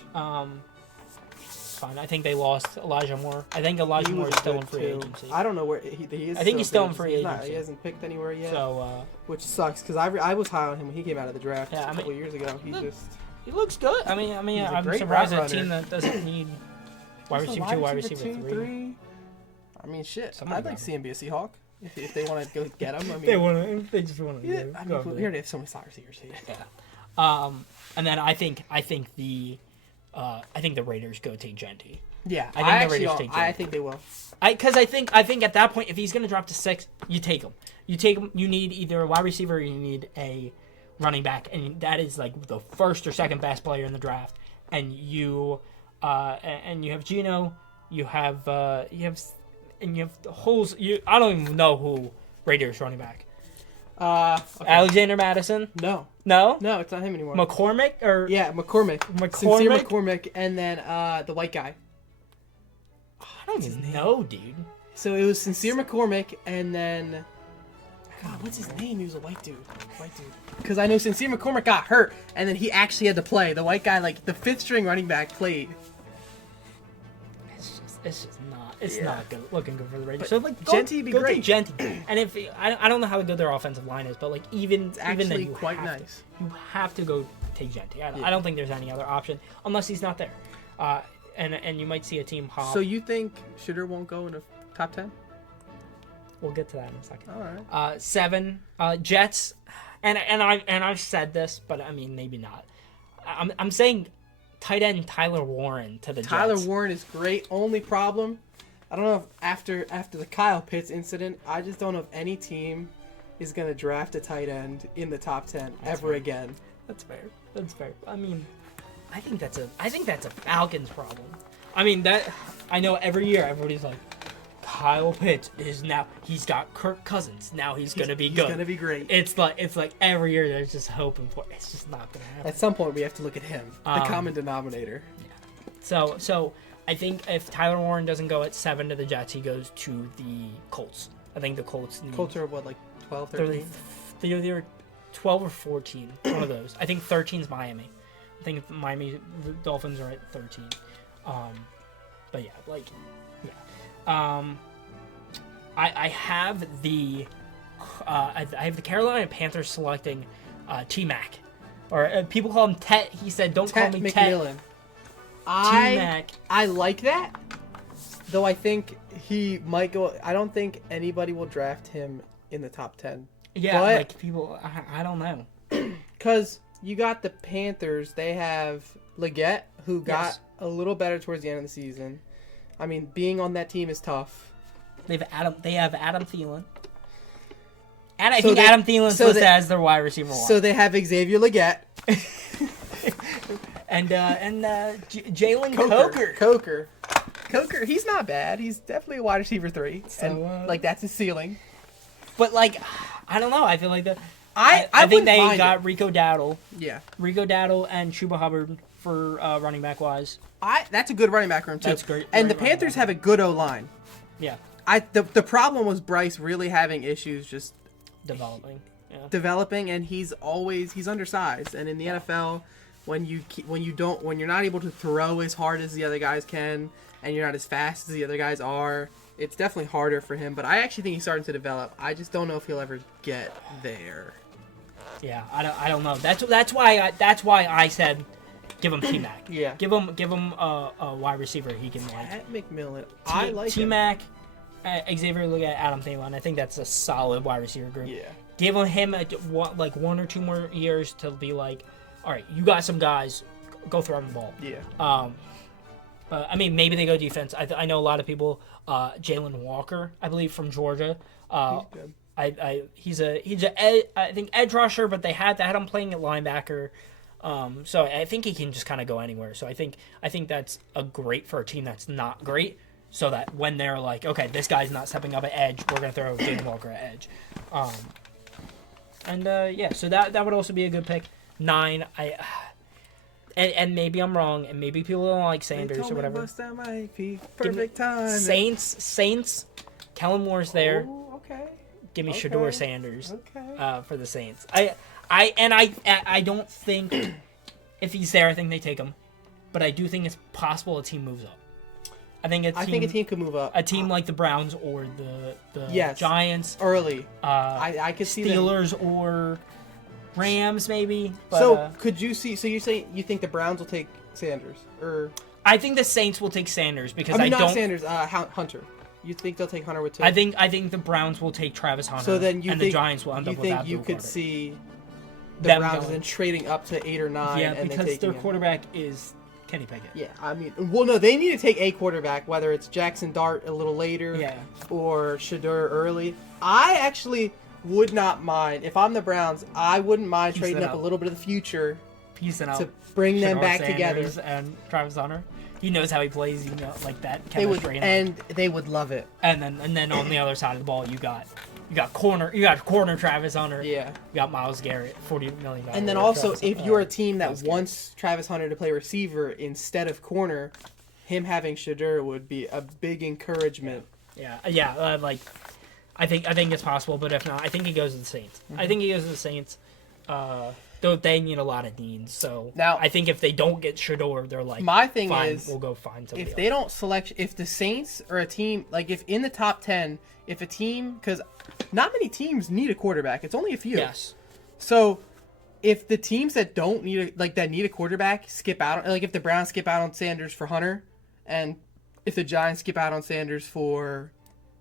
Fine. I think they lost Elijah Moore. I think Elijah Moore is still in free agency. I don't know where he is. I think he's still in free agency. He hasn't picked anywhere yet. So, which sucks because I was high on him when he came out of the draft a couple years ago. He looks good. I mean, I'm surprised a team that doesn't need wide receiver 2, wide receiver 3. I mean, shit. I'd like to see him be a Seahawk if they want to go get him. I mean, they just want to. Yeah, I mean, we already have so many slot receivers here. Yeah. And then I think the Raiders go take Genty. Yeah, I think the Raiders take Genty. I think they will. Because I think at that point, if he's going to drop to 6, you take him. You need either a wide receiver or you need a running back, and that is the first or second best player in the draft. And you have Geno, you have the holes. I don't even know who Raiders running back. Okay. Alexander Madison. No, it's not him anymore. McCormick or McCormick. Sincere McCormick, and then the white guy. I don't even know, dude. So it was Sincere McCormick, and then God, what's his name? He was a white dude. Because I know Sincere McCormick got hurt, and then he actually had to play. The white guy, like the 5th string running back, played. It's just not. It's not good looking good for the Raiders. So like, Genty be great. Genty. And if I don't know how good their offensive line is, but like even then, you quite have nice. You have to go take Genty. I don't think there's any other option unless he's not there. And you might see a team hop. So you think Shooter won't go in the top 10? We'll get to that in a second. All right. 7 Jets, and I've said this, but I mean maybe not. I'm saying tight end Tyler Warren to the Jets. Tyler Warren is great. Only problem, I don't know if after the Kyle Pitts incident, I just don't know if any team is gonna draft a tight end in the top 10 again. That's fair. I mean, I think that's a Falcons problem. I mean I know every year everybody's like, Kyle Pitts he's got Kirk Cousins. Now he's gonna be good. He's gonna be great. It's like every year there's just hoping for it. It's just not gonna happen. At some point we have to look at him, the common denominator. Yeah. So I think if Tyler Warren doesn't go at 7 to the Jets, he goes to the Colts. I think the Colts are what, like 12, 13? They're 12 or 14. One of those. I think 13's Miami. I think Miami Dolphins are at 13. But yeah, like. I have the Carolina Panthers selecting T-Mac, or people call him Tet. He said, "Don't call me McMillan." T-Mac. I like that, though. I think he might go. I don't think anybody will draft him in the top 10. Yeah, but, like people. I don't know. Because you got the Panthers. They have Leggett, who got a little better towards the end of the season. I mean, being on that team is tough. They have Adam Thielen. And I think Adam Thielen's listed as their wide receiver 1. So they have Xavier Leggett. and Jalen Coker. Coker, he's not bad. He's definitely a wide receiver 3. So, and that's his ceiling. But like, I don't know. I feel like I think they got Rico Dowdle. Yeah. Rico Dowdle and Chuba Hubbard for running back wise. That's a good running back room too. That's great. And the Panthers have a good O-line. Yeah. The problem was Bryce really having issues just developing, and he's undersized. And in the NFL, when you're not able to throw as hard as the other guys can, and you're not as fast as the other guys are, it's definitely harder for him. But I actually think he's starting to develop. I just don't know if he'll ever get there. Yeah, I don't know. That's why I said give him T-Mac. Yeah. Give him a wide receiver he can like. At McMillan, I like T-Mac. Xavier, look at Adam Thielen. I think that's a solid wide receiver group. Yeah. Give him like 1 or 2 more years to be like, all right, you got some guys, go throw him the ball. Yeah. But I mean, maybe they go defense. I know a lot of people. Jalen Walker, I believe, from Georgia. He's good. I think edge rusher, but they had him playing at linebacker. So I think he can just kind of go anywhere. So I think that's a great for a team that's not great. So that when they're like, okay, this guy's not stepping up at edge, we're gonna throw Jalen Walker at edge. So that would also be a good pick. 9, and maybe I'm wrong, and maybe people don't like Sanders or whatever. That might be perfect time. Saints. Kellen Moore's there. Oh, okay. Give me Shedeur Sanders. Okay. For the Saints. I don't think if he's there, I think they take him, but I do think it's possible a team moves up. I think a team could move up. A team like the Browns or the Giants early. I could see Steelers or Rams maybe. But, so could you see? So you say you think the Browns will take Sanders, or I think the Saints will take Sanders because not Sanders. Hunter. You think they'll take Hunter with 2? I think the Browns will take Travis Hunter. So then the Giants will end up with Abdul You could Carter. See the Browns then trading up to 8 or 9. Yeah, and because their quarterback is Kenny Pickett. Yeah, I mean, well, no, they need to take a quarterback, whether it's Jackson Dart a little later or Shedeur early. I actually would not mind, if I'm the Browns, I wouldn't mind trading up a little bit of the future to bring them back Sanders together. And Travis Hunter. He knows how he plays. You know, like that They would, chemistry. and they would love it. And then on the other side of the ball, you got corner Travis Hunter. Yeah. You got Myles Garrett, $40 million. And then also, if you're a team that wants Travis Hunter to play receiver instead of corner, him having Shadur would be a big encouragement. Yeah. Like, I think it's possible, but if not, I think he goes to the Saints. I think he goes to the Saints. Though they need a lot of needs, so now I think if they don't get Shador, they're like, my thing fine, is, we'll go find somebody if else. they don't select, if the Saints are a team, like if in the top 10, if a team, because not many teams need a quarterback, it's only a few. Yes. So if the teams that don't need that need a quarterback skip out, like if the Browns skip out on Sanders for Hunter, and if the Giants skip out on Sanders for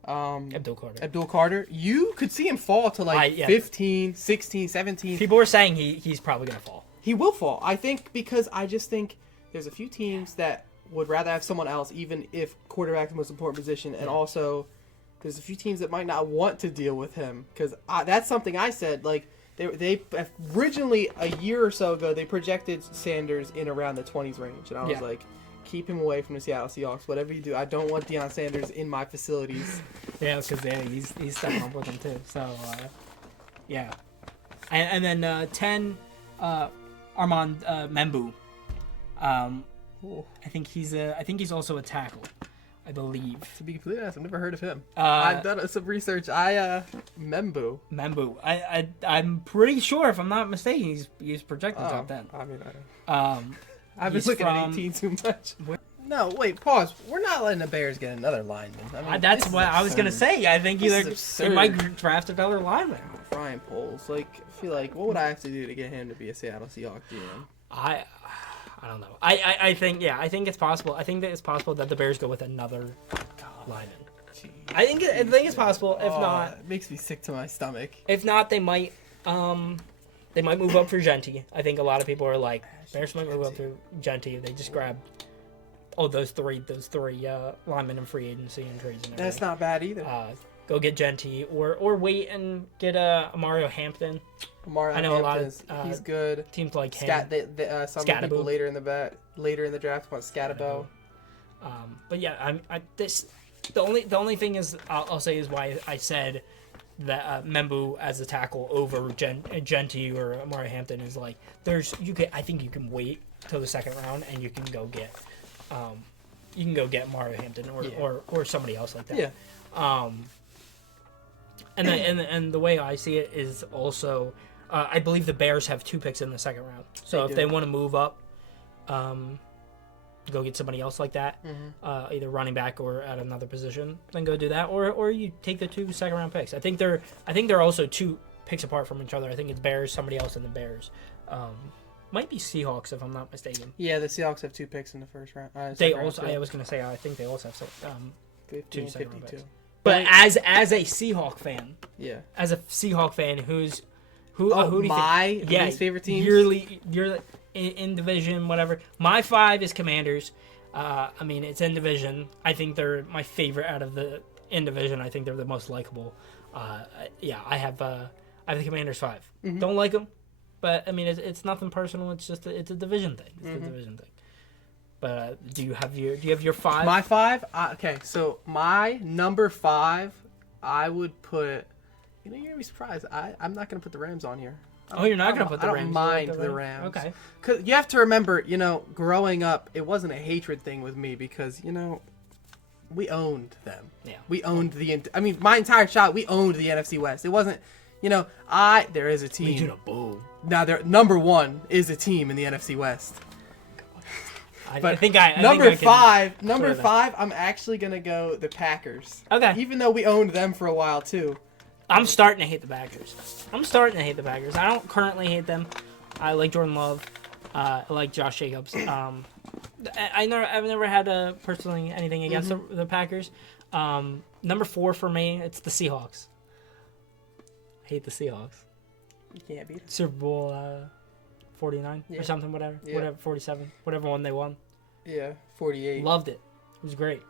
Abdul Carter, you could see him fall to 15, 16, 17. People were saying he's probably going to fall. He will fall. I think because I just think there's a few teams that would rather have someone else, even if quarterback's the most important position. And also, there's a few teams that might not want to deal with him. Because that's something I said. Like, they originally, a year or so ago, they projected Sanders in around the 20s range. And I was like, keep him away from the Seattle Seahawks. Whatever you do, I don't want Deion Sanders in my facilities. Yeah, because he's stepping up with him too. So, yeah. And then 10, Armand Membu. I think he's also a tackle, I believe. To be completely honest, I've never heard of him. I've done some research. Membu. I'm pretty sure, if I'm not mistaken, he's projected top 10. I mean, I've been looking at 18 too much. No, wait, pause. We're not letting the Bears get another lineman. I mean, that's what I was going to say. I think they might draft another lineman. Brian Poles. Like, I feel like, what would I have to do to get him to be a Seattle Seahawks GM? I don't know. I think it's possible. I think that it's possible that the Bears go with another lineman. Jeez. I think it's possible. If not, it makes me sick to my stomach. If not, they might move up for Genti. I think a lot of people are like, Bears might move up to Genti. They just grab those three linemen in free agency and trades. And that's not bad either. Go get Genti or wait and get Mario Hampton. I know a lot of he's good. Teams like him. Some people later in the draft want Scatabo. But yeah, the only thing is I'll say is why I said that Membu as a tackle over Genti or Mario Hampton is like I think you can wait till the second round and you can go get Mario Hampton or somebody else like that. Yeah. And the way I see it is also, I believe the Bears have 2 picks in the second round. So if they want to move up, go get somebody else like that, either running back or at another position, then go do that. Or you take the 2 second round picks. I think they're also 2 picks apart from each other. I think it's Bears, somebody else in the Bears. Might be Seahawks if I'm not mistaken. Yeah, the Seahawks have 2 picks in the first round. They also, I was going to say, I think they also have 2 second round picks. But as a Seahawk fan, as a Seahawk fan who do you think? Least favorite teams? Yearly in division, whatever. My 5 is Commanders. I mean, it's in division. I think they're my favorite out of the in division. I think they're the most likable. I have the Commanders 5. Mm-hmm. Don't like them, but I mean, it's nothing personal. It's just it's a division thing. It's a division thing. But do you have your 5? My 5? Okay, so my number 5, I would put. You're gonna be surprised. I'm not gonna put the Rams on here. You're not gonna put the Rams. I don't mind the Rams. Okay. Cause you have to remember, growing up, it wasn't a hatred thing with me because we owned them. Yeah. We owned my entire childhood. We owned the NFC West. It wasn't, there is a team. Legion of Boom. Now, number 1 is a team in the NFC West. Number 5, I'm actually gonna go the Packers. Okay. Even though we owned them for a while too. I'm starting to hate the Packers. I don't currently hate them. I like Jordan Love. I like Josh Jacobs. I've never had personally anything against the Packers. Number 4 for me, it's the Seahawks. I hate the Seahawks. You can't beat them. Super Bowl 49 or something, whatever, 47, whatever one they won. Yeah, 48. Loved it. It was great.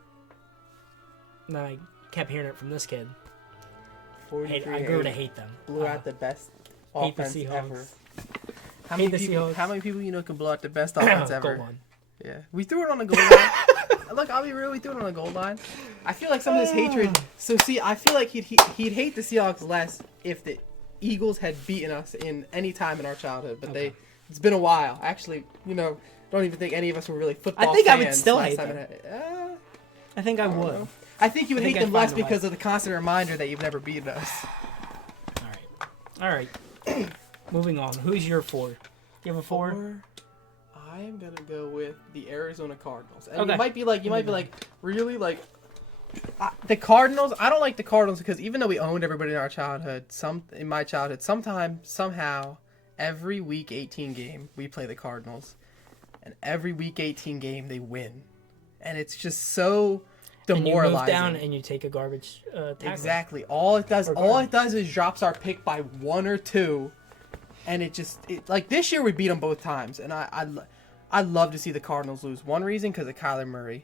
And then I kept hearing it from this kid. I grew to hate them. Blew out the best offense ever. How many people can blow out the best offense ever? Go on. Yeah, we threw it on the goal line. Look, I'll be real. We threw it on the goal line. I feel like some of this hatred. So see, I feel like he'd hate the Seahawks less if the Eagles had beaten us in any time in our childhood. But it's been a while. Actually, don't even think any of us were really football fans. I think I would still hate them. I think I would. Know. I think you would hate them less because of the constant reminder that you've never beaten us. All right. Moving on. Who's your 4? You have a 4? I'm gonna go with the Arizona Cardinals. And you might be like, really like the Cardinals. I don't like the Cardinals because even though we owned everybody in our childhood, somehow, every Week 18 game we play the Cardinals, and every Week 18 game they win, and it's just so demoralizing. And you move down and you take a garbage tackle. Exactly. All it does is drops our pick by 1 or 2, and like this year we beat them both times, and I love to see the Cardinals lose. One reason, because of Kyler Murray.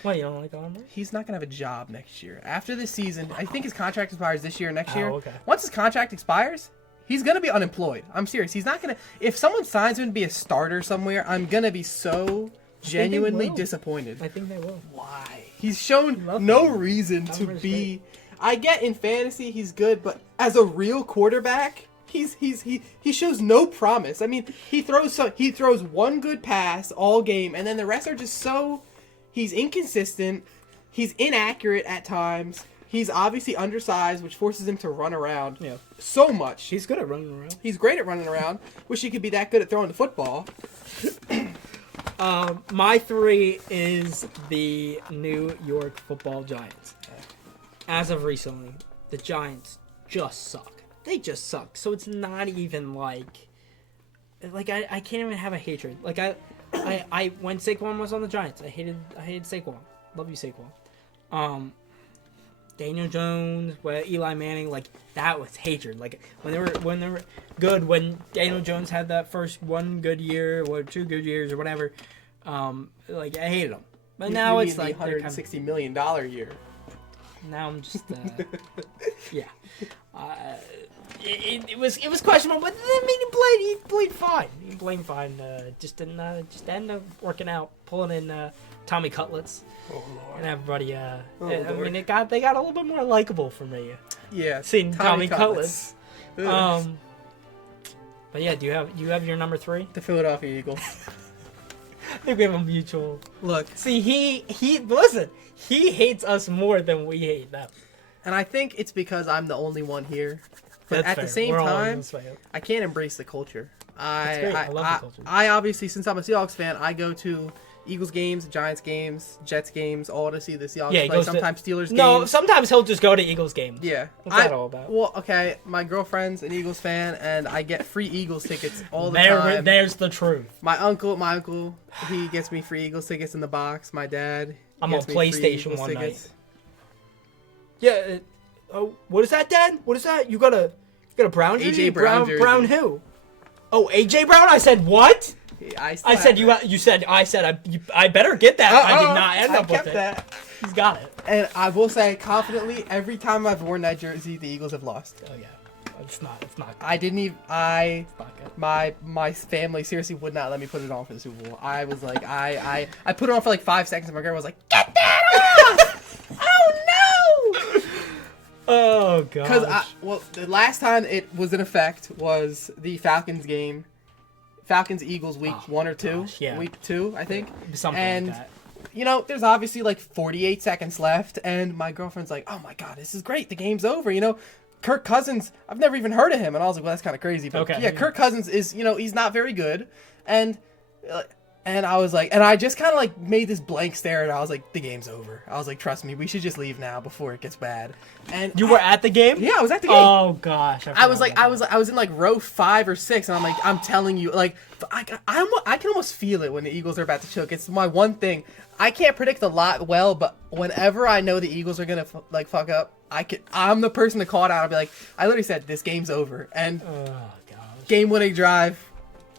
What, you don't like Kyler Murray? He's not going to have a job next year. After this season, I think his contract expires this year or next year. Okay. Once his contract expires, he's going to be unemployed. I'm serious. He's not going to... If someone signs him to be a starter somewhere, I'm going to be so genuinely disappointed. I think they will. Why? He's shown no reason to be... I get in fantasy he's good, but as a real quarterback... He shows no promise. I mean, he throws one good pass all game, and then the rest are just so. He's inconsistent. He's inaccurate at times. He's obviously undersized, which forces him to run around so much. He's good at running around. He's great at running around. Wish he could be that good at throwing the football. My 3 is the New York Football Giants. As of recently, the Giants just suck. They just suck. So it's not even like I can't even have a hatred. Like I when Saquon was on the Giants, I hated Saquon. Love you, Saquon. Daniel Jones, Eli Manning, like that was hatred. Like when they were good, when Daniel Jones had that first 1 good year or 2 good years or whatever, like I hated them. But now it's like $160 million year. Now I'm just yeah. It was questionable, but I mean he played fine. He played fine. Just ended up working out, pulling in Tommy Cutlets, and everybody. I mean they got a little bit more likable for me. Yeah, seeing Tommy Cutlets. But yeah, do you have your number 3? The Philadelphia Eagles. I think we have a mutual. Look, see, he listen. He hates us more than we hate them. And I think it's because I'm the only one here. But That's at fair. the same We're time, I can't embrace the culture. I love the culture. I obviously, since I'm a Seahawks fan, I go to Eagles games, Giants games, Jets games, all to see the Seahawks play. Sometimes Steelers games. No, sometimes he'll just go to Eagles games. Yeah. What's that all about? Well, okay, my girlfriend's an Eagles fan, and I get free Eagles tickets all the time. There's the truth. My uncle, he gets me free Eagles tickets in the box. My dad, I'm on PlayStation one night. Yeah. Oh, what is that, Dad? What is that? You got a Brown jersey? AJ Brown jersey. Brown who? Oh, AJ Brown. I said what? I said I better get that. I did not end up with it. That. He's got it. And I will say confidently, every time I've worn that jersey, the Eagles have lost. Oh yeah, it's not. Good. I didn't even. It's not good. My family seriously would not let me put it on for the Super Bowl. I was like, I put it on for like 5 seconds, and my girl was like, "Get that off!" Oh no! Oh gosh. Because the last time it was in effect was the Falcons game. Falcons-Eagles week 1 or 2. Gosh, yeah. Week 2, I think. Something like that. There's obviously like 48 seconds left, and my girlfriend's like, "Oh my god, this is great. The game's over." Kirk Cousins, I've never even heard of him, and I was like, "Well, that's kind of crazy." But yeah, Kirk Cousins is, he's not very good, and I was like, and I just kind of like made this blank stare, and I was like, "The game's over." I was like, "Trust me, we should just leave now before it gets bad." And you were at the game? Yeah, I was at the game. Oh gosh, I was in like row 5 or 6, and I'm telling you, like, I can almost feel it when the Eagles are about to choke. It's my one thing. I can't predict a lot well, but whenever I know the Eagles are gonna fuck up, I'm the person to call it out. I'll be like, I literally said, "This game's over," and game-winning drive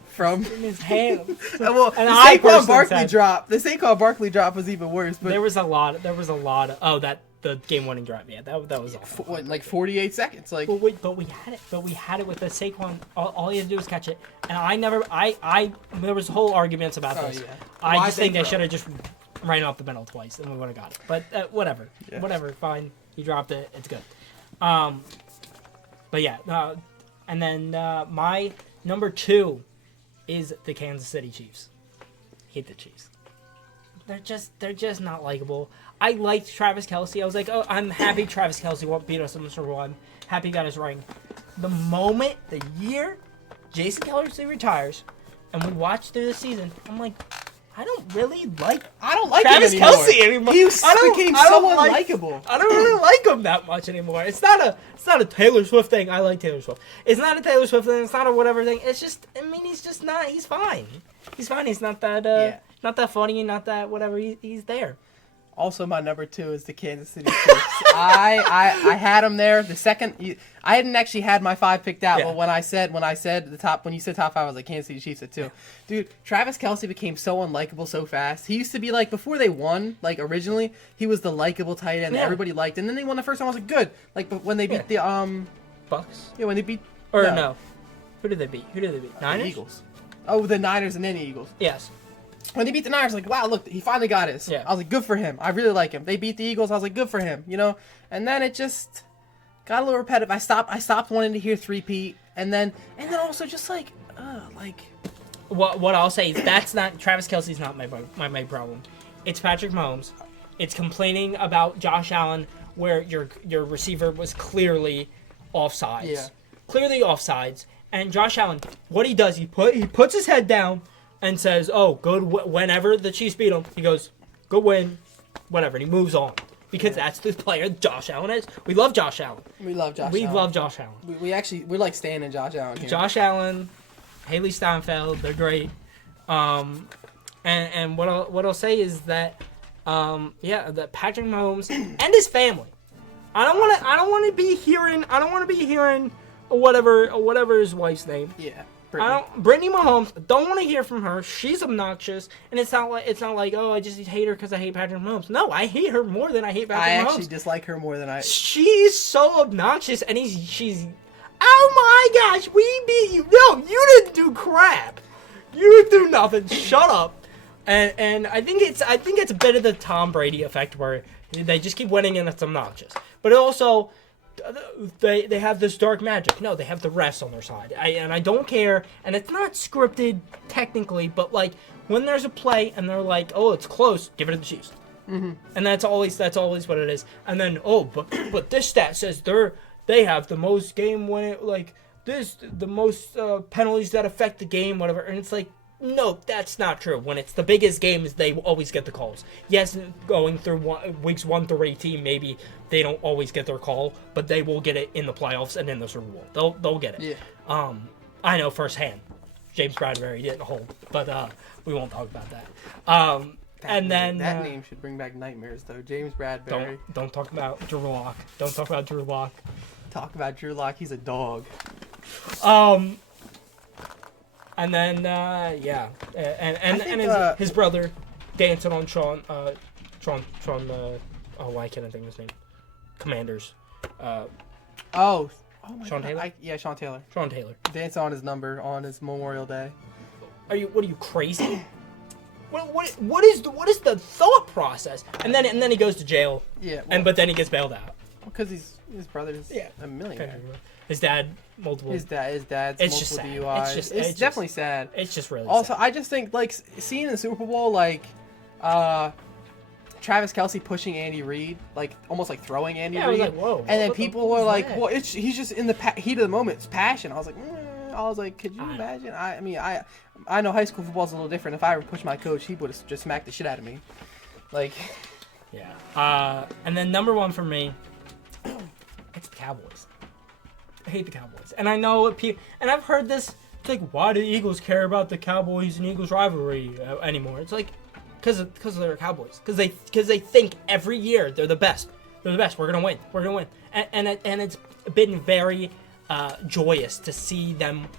from his hands. Well, the Saquon Barkley drop was even worse. But there was a lot. The the game-winning drive. Yeah, that was awful. What, like 48 seconds? Like. But we had it. But we had it with the Saquon. All you had to do was catch it. And there was whole arguments about this. Yeah. I just think they should have just ran off the middle twice, and we would have got it. But whatever. Yeah. Whatever. Fine. He dropped it. It's good. But yeah. And then my number 2 is the Kansas City Chiefs. Hate the Chiefs. They're just not likable. I liked Travis Kelce. I was like, oh, I'm happy Travis Kelce won't beat us in the Super Bowl. I'm happy he got his ring. The year Jason Kelce retires, and we watch through the season, I'm like, I don't like Travis Kelce anymore. He became so unlikable. I don't really like him that much anymore. It's not a Taylor Swift thing. I like Taylor Swift. It's not a Taylor Swift thing. It's not a whatever thing. It's just, I mean, he's just not. He's fine. He's fine. He's not that. Not that funny. Not that whatever. He's there. Also, my number 2 is the Kansas City Chiefs. I had them there. The second, I hadn't actually had my 5 picked out, but when you said top 5, I was like Kansas City Chiefs at 2. Yeah. Dude, Travis Kelce became so unlikable so fast. He used to be like, before they won, like originally, he was the likable tight end that everybody liked, and then they won the first time. I was like, good. Like, but when they beat the Bucks. Yeah, when they beat no. Who did they beat? Niners? The Eagles. Oh, the Niners and then the Eagles. Yes. When they beat the Niners, like, wow, look, he finally got his. Yeah. I was like, good for him. I really like him. They beat the Eagles. I was like, good for him, you know? And then it just got a little repetitive. I stopped wanting to hear three-peat. And then also just like. What I'll say is that's not, Travis Kelce's not my problem. It's Patrick Mahomes. It's complaining about Josh Allen where your receiver was clearly offsides. Yeah. Clearly offsides. And Josh Allen, what he does, he puts his head down and says, oh, good, whenever the Chiefs beat him, he goes, good win, whatever, and he moves on. Because that's the player Josh Allen is. We love Josh Allen. We love Josh Allen. We're like staying in Josh Allen here. Josh Allen, Haley Steinfeld, they're great. And what I'll say is that, that Patrick Mahomes and his family. I don't want to be hearing whatever his wife's name. Yeah. Brittany Mahomes, don't want to hear from her. She's obnoxious, and it's not like oh, I just hate her because I hate Patrick Mahomes. No, I hate her more than I hate Patrick Mahomes. I actually dislike her more than I. She's so obnoxious, and she's. Oh my gosh, we beat you! No, you didn't do crap. You didn't do nothing. Shut up. And I think it's a bit of the Tom Brady effect where they just keep winning and it's obnoxious, but it also. They have this dark magic. No, they have the refs on their side. I don't care. And it's not scripted technically, but like when there's a play and they're like, oh, it's close, give it to the Chiefs. Mm-hmm. And that's always what it is. And then but this stat says they have the most game winning the most penalties that affect the game, whatever. And it's like, no, that's not true. When it's the biggest games, they always get the calls. Yes, going through weeks 1 through 18, maybe they don't always get their call, but they will get it in the playoffs and in the Super Bowl. They'll get it. Yeah. I know firsthand. James Bradbury didn't hold, but we won't talk about that. That name should bring back nightmares, though. James Bradbury. Don't talk about Drew Lock. Don't talk about Drew Lock. Talk about Drew Lock. He's a dog. And then, his brother dancing on Shawn. Why can't I think of his name? Commanders. My Shawn God. Taylor? Sean Taylor. Shawn Taylor. Dance on his number on his Memorial Day. What are you crazy? What is the thought process? And then he goes to jail. Yeah. But then he gets bailed out. Because his brother's a millionaire. His dad multiple. His dad's it's multiple just DUIs. It's definitely sad. It's just really. Also, sad. I just think like seeing in the Super Bowl Travis Kelce pushing Andy Reid, like almost like throwing Andy Reid. Like, whoa. And then people were like, "Well, he's just in the heat of the moment. It's passion." I was like, "Could you imagine?" I know high school football's a little different. If I ever pushed my coach, he would have just smacked the shit out of me. Like, yeah. And then number 1 for me, it's the Cowboys. I hate the Cowboys, and I know and I've heard this. It's like, why do the Eagles care about the Cowboys and Eagles rivalry anymore? It's like, because they're Cowboys. Because they think every year they're the best. They're the best. We're gonna win. And it's been very joyous to see them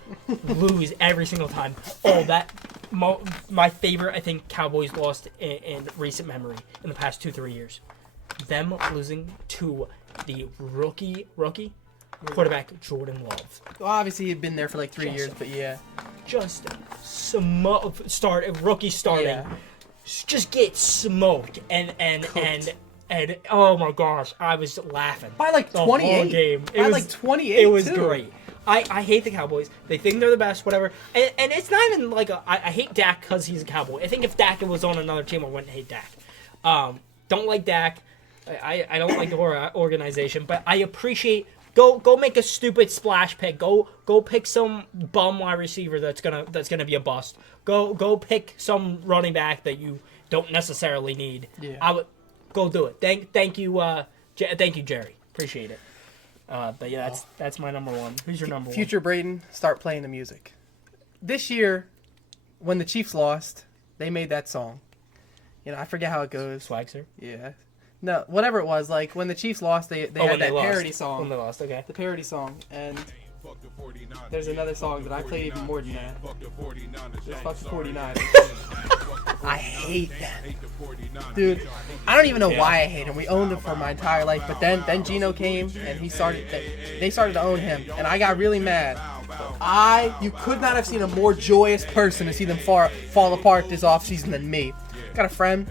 lose every single time. Oh, my favorite, I think, Cowboys lost in recent memory in the past 2-3 years. them losing to the rookie quarterback Jordan Love. Well, obviously he'd been there for like 3 years, but yeah. Just rookie starting. Yeah. Just get smoked and oh my gosh, I was laughing. By like 28. Whole game. Like 28. It was too. great. I hate the Cowboys. They think they're the best, whatever. And it's not even like I hate Dak because he's a Cowboy. I think if Dak was on another team, I wouldn't hate Dak. Don't like Dak. I don't like the organization, but I appreciate. Go make a stupid splash pick. Go pick some bum wide receiver that's gonna be a bust. Go pick some running back that you don't necessarily need. Yeah. I would go do it. Thank you, Jerry. Appreciate it. But yeah, that's my number one. Who's your number one? Future Braden, start playing the music. This year, when the Chiefs lost, they made that song. You know, I forget how it goes. Swagster? Yeah. No, whatever it was. Like, when the Chiefs lost, they had that parody song. When they lost, okay. The parody song. And there's another song that I played even more than that. Just fuck the 49ers. I hate that. Dude, I don't even know why I hate him. We owned him for my entire life. But then Gino came, and they started to own him. And I got really mad. You could not have seen a more joyous person to see them fall apart this offseason than me. Got a friend.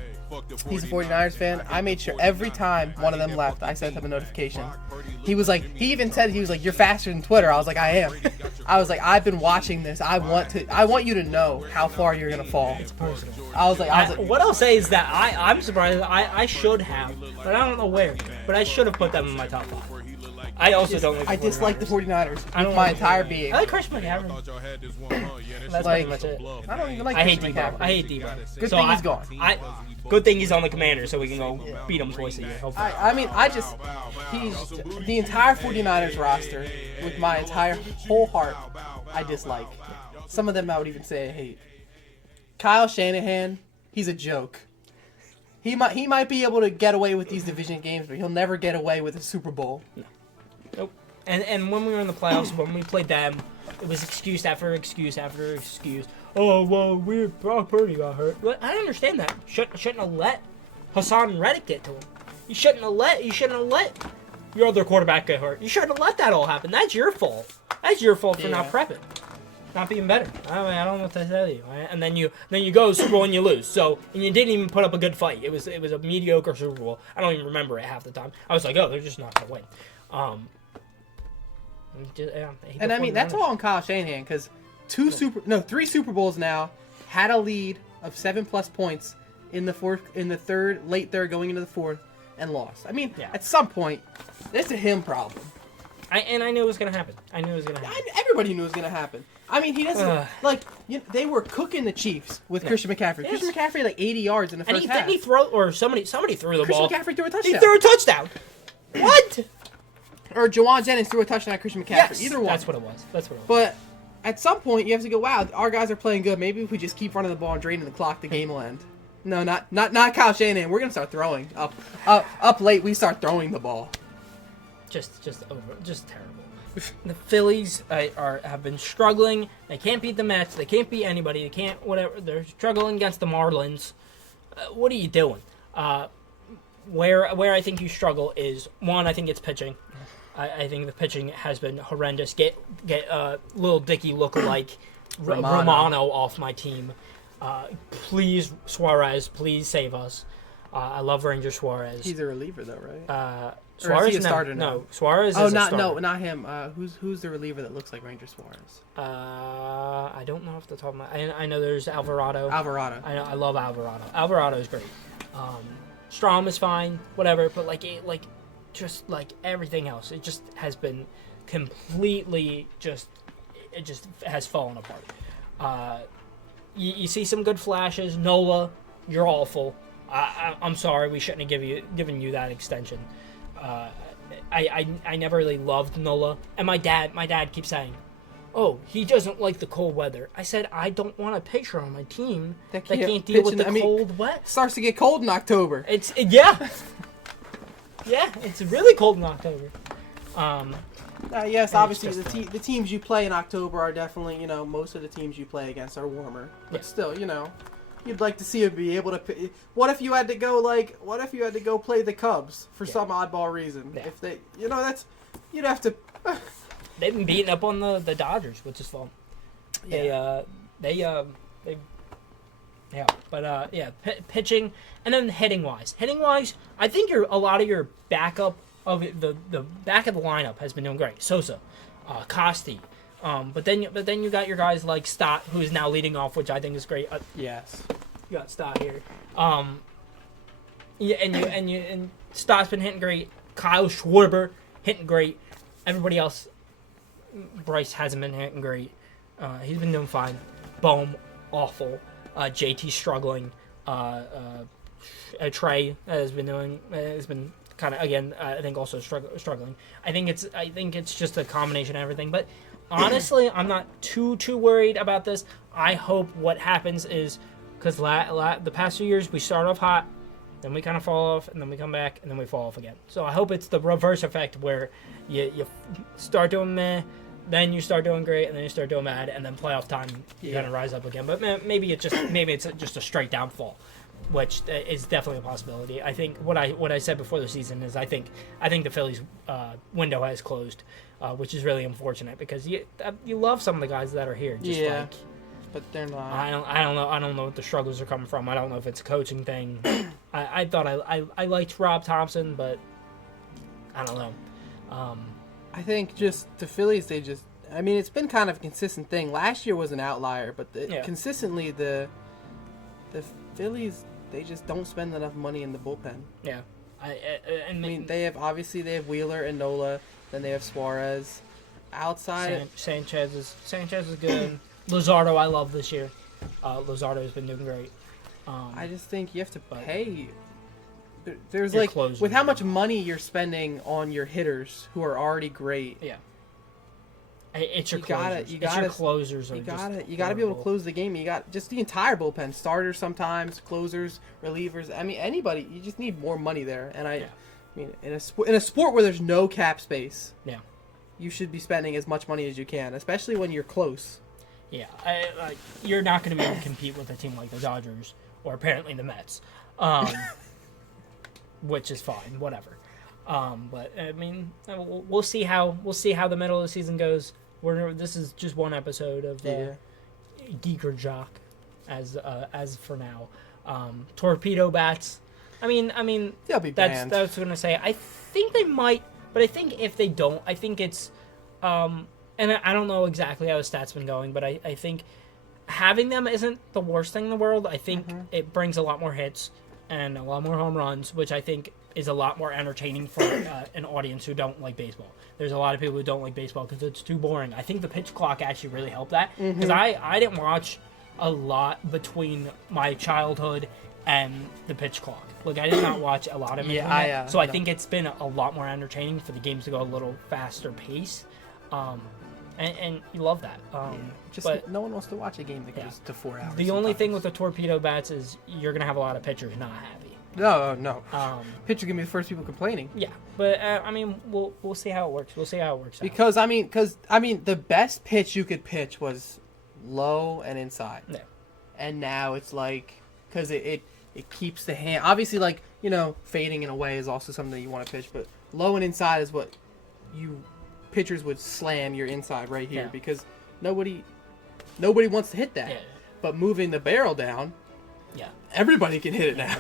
He's a 49ers fan. I made sure every time one of them left, I sent him a notification. He even said, you're faster than Twitter. I was like, I am. I was like, I've been watching this. I want you to know how far you're going to fall. It's personal. I was like, what I'll say is that I'm surprised. I should have, but I don't know where. But I should have put them in my top 5. I also don't like the 49ers. I dislike the 49ers with my entire being. I like Christian McCaffrey. That's pretty much it. I don't even like Christian McCaffrey. I hate Debo. Good thing he's gone. Good thing he's on the Commanders, so we can go beat him twice a year. Hopefully. He's the entire 49ers roster with my entire whole heart. I dislike. Some of them I would even say I hate. Kyle Shanahan, he's a joke. He might be able to get away with these division games, but he'll never get away with a Super Bowl. No. Nope. And when we were in the playoffs, when we played them, it was excuse after excuse after excuse. Oh, well, Brock Purdy got hurt. But I understand that. Shouldn't have let Hassan Reddick get to him. You shouldn't have let your other quarterback get hurt. You shouldn't have let that all happen. That's your fault. That's your fault for not prepping, not being better. I don't know what to tell you. And then you go Super Bowl and you lose. So and you didn't even put up a good fight. It was a mediocre Super Bowl. I don't even remember it half the time. I was like, oh, they're just not gonna win. I mean that's all on Kyle Shanahan because 3 Super Bowls now had a lead of 7+ points in the late third going into the fourth and lost. I mean, at some point, it's a him problem. I knew it was gonna happen. Everybody knew it was gonna happen. I mean, he doesn't they were cooking the Chiefs with Christian McCaffrey. Yes. Christian McCaffrey had like 80 yards in the first half. Didn't he throw or somebody threw the ball? Christian McCaffrey threw a touchdown. He threw a touchdown. What? Or Jawan Jennings threw a touchdown at Christian McCaffrey. Yes, Either one. That's what it was. But at some point, you have to go, wow, our guys are playing good. Maybe if we just keep running the ball and draining the clock, the game will end. No, not Kyle Shanahan. We're gonna start throwing up late. We start throwing the ball. Just terrible. The Phillies have been struggling. They can't beat the Mets. They can't beat anybody. They can't whatever. They're struggling against the Marlins. What are you doing? Where I think you struggle is one. I think it's pitching. I think the pitching has been horrendous. Get little Dicky lookalike Romano off my team. Please, Suarez, please save us. I love Ranger Suarez. He's a reliever though, right? Suarez or is he a starter now? No, Suarez is a starter. Not him. Who's the reliever that looks like Ranger Suarez? I don't know off the top of my. I know there's Alvarado. I love Alvarado. Alvarado is great. Strom is fine, whatever. But just like everything else, it just has been completely it just has fallen apart. You see some good flashes. Nola, you're awful. I'm sorry, we shouldn't have given you that extension. I never really loved Nola, and my dad keeps saying, "Oh, he doesn't like the cold weather." I said, I don't want a pitcher on my team that can't deal with the cold wet. Starts to get cold in October. Yeah, it's really cold in October. Yes, obviously the teams you play in October are definitely, most of the teams you play against are warmer. But still, you'd like to see him be able to. What if you had to go play the Cubs for some oddball reason? Yeah. If they, you'd have to. They've been beating up on the Dodgers, which is fun. Yeah. Pitching and then hitting wise, I think a lot of your backup of the back of the lineup has been doing great. Sosa, Costi, but then you got your guys like Stott, who is now leading off, which I think is great. Yes. You got Stott here. And Stott's been hitting great. Kyle Schwarber hitting great. Everybody else, Bryce hasn't been hitting great. He's been doing fine. Bohm, awful. JT struggling. Trey has been kind of again. I think also struggling. I think it's just a combination of everything. But honestly, I'm not too worried about this. I hope what happens is because the past few years we start off hot, then we kind of fall off, and then we come back, and then we fall off again. So I hope it's the reverse effect where you start doing meh. Then you start doing great, and then you start doing bad, and then playoff time you're gonna rise up again. But maybe it's just a straight downfall, which is definitely a possibility. I think what I said before the season is I think the Phillies window has closed, which is really unfortunate because you love some of the guys that are here. But they're not. I don't know what the struggles are coming from. I don't know if it's a coaching thing. I thought I liked Rob Thompson, but I don't know. I think just the Phillies, it's been kind of a consistent thing. Last year was an outlier, but consistently the Phillies, they just don't spend enough money in the bullpen. Yeah. They have Wheeler and Nola, then they have Suarez. Outside Sanchez is good. Luzardo I love this year. Luzardo has been doing great. I just think you have to pay. There's closers, with how much money you're spending on your hitters who are already great. Yeah. It's your closers. You gotta be able to close the game. You got just the entire bullpen, starters sometimes, closers, relievers. Anybody. You just need more money there. And in a sport where there's no cap space, you should be spending as much money as you can, especially when you're close. Yeah, you're not going to be able to compete with a team like the Dodgers or apparently the Mets. Which is fine, whatever. But we'll see how the middle of the season goes. This is just one episode of GEEK or JOCK, as for now. Torpedo bats. They'll be banned. That's what I was gonna say. I think they might, but I think if they don't, I think it's and I don't know exactly how the stats been going, but I think having them isn't the worst thing in the world. I think it brings a lot more hits and a lot more home runs, which I think is a lot more entertaining for an audience who don't like baseball. There's a lot of people who don't like baseball because it's too boring. I think the pitch clock actually really helped that because I didn't watch a lot between my childhood and the pitch clock. Like, I did not watch a lot of it. So I think it's been a lot more entertaining for the games to go a little faster pace. And you love that. But no one wants to watch a game that goes to 4 hours. The only thing with the torpedo bats is you're going to have a lot of pitchers not happy. No. Pitchers are going to be the first people complaining. Yeah, but we'll see how it works. We'll see how it works out. Because the best pitch you could pitch was low and inside. Yeah. And now it's like, because it keeps the hand. Obviously, fading in a way is also something that you want to pitch, but low and inside is what pitchers would slam your inside right here because nobody wants to hit that. Yeah. But moving the barrel down, everybody can hit it now.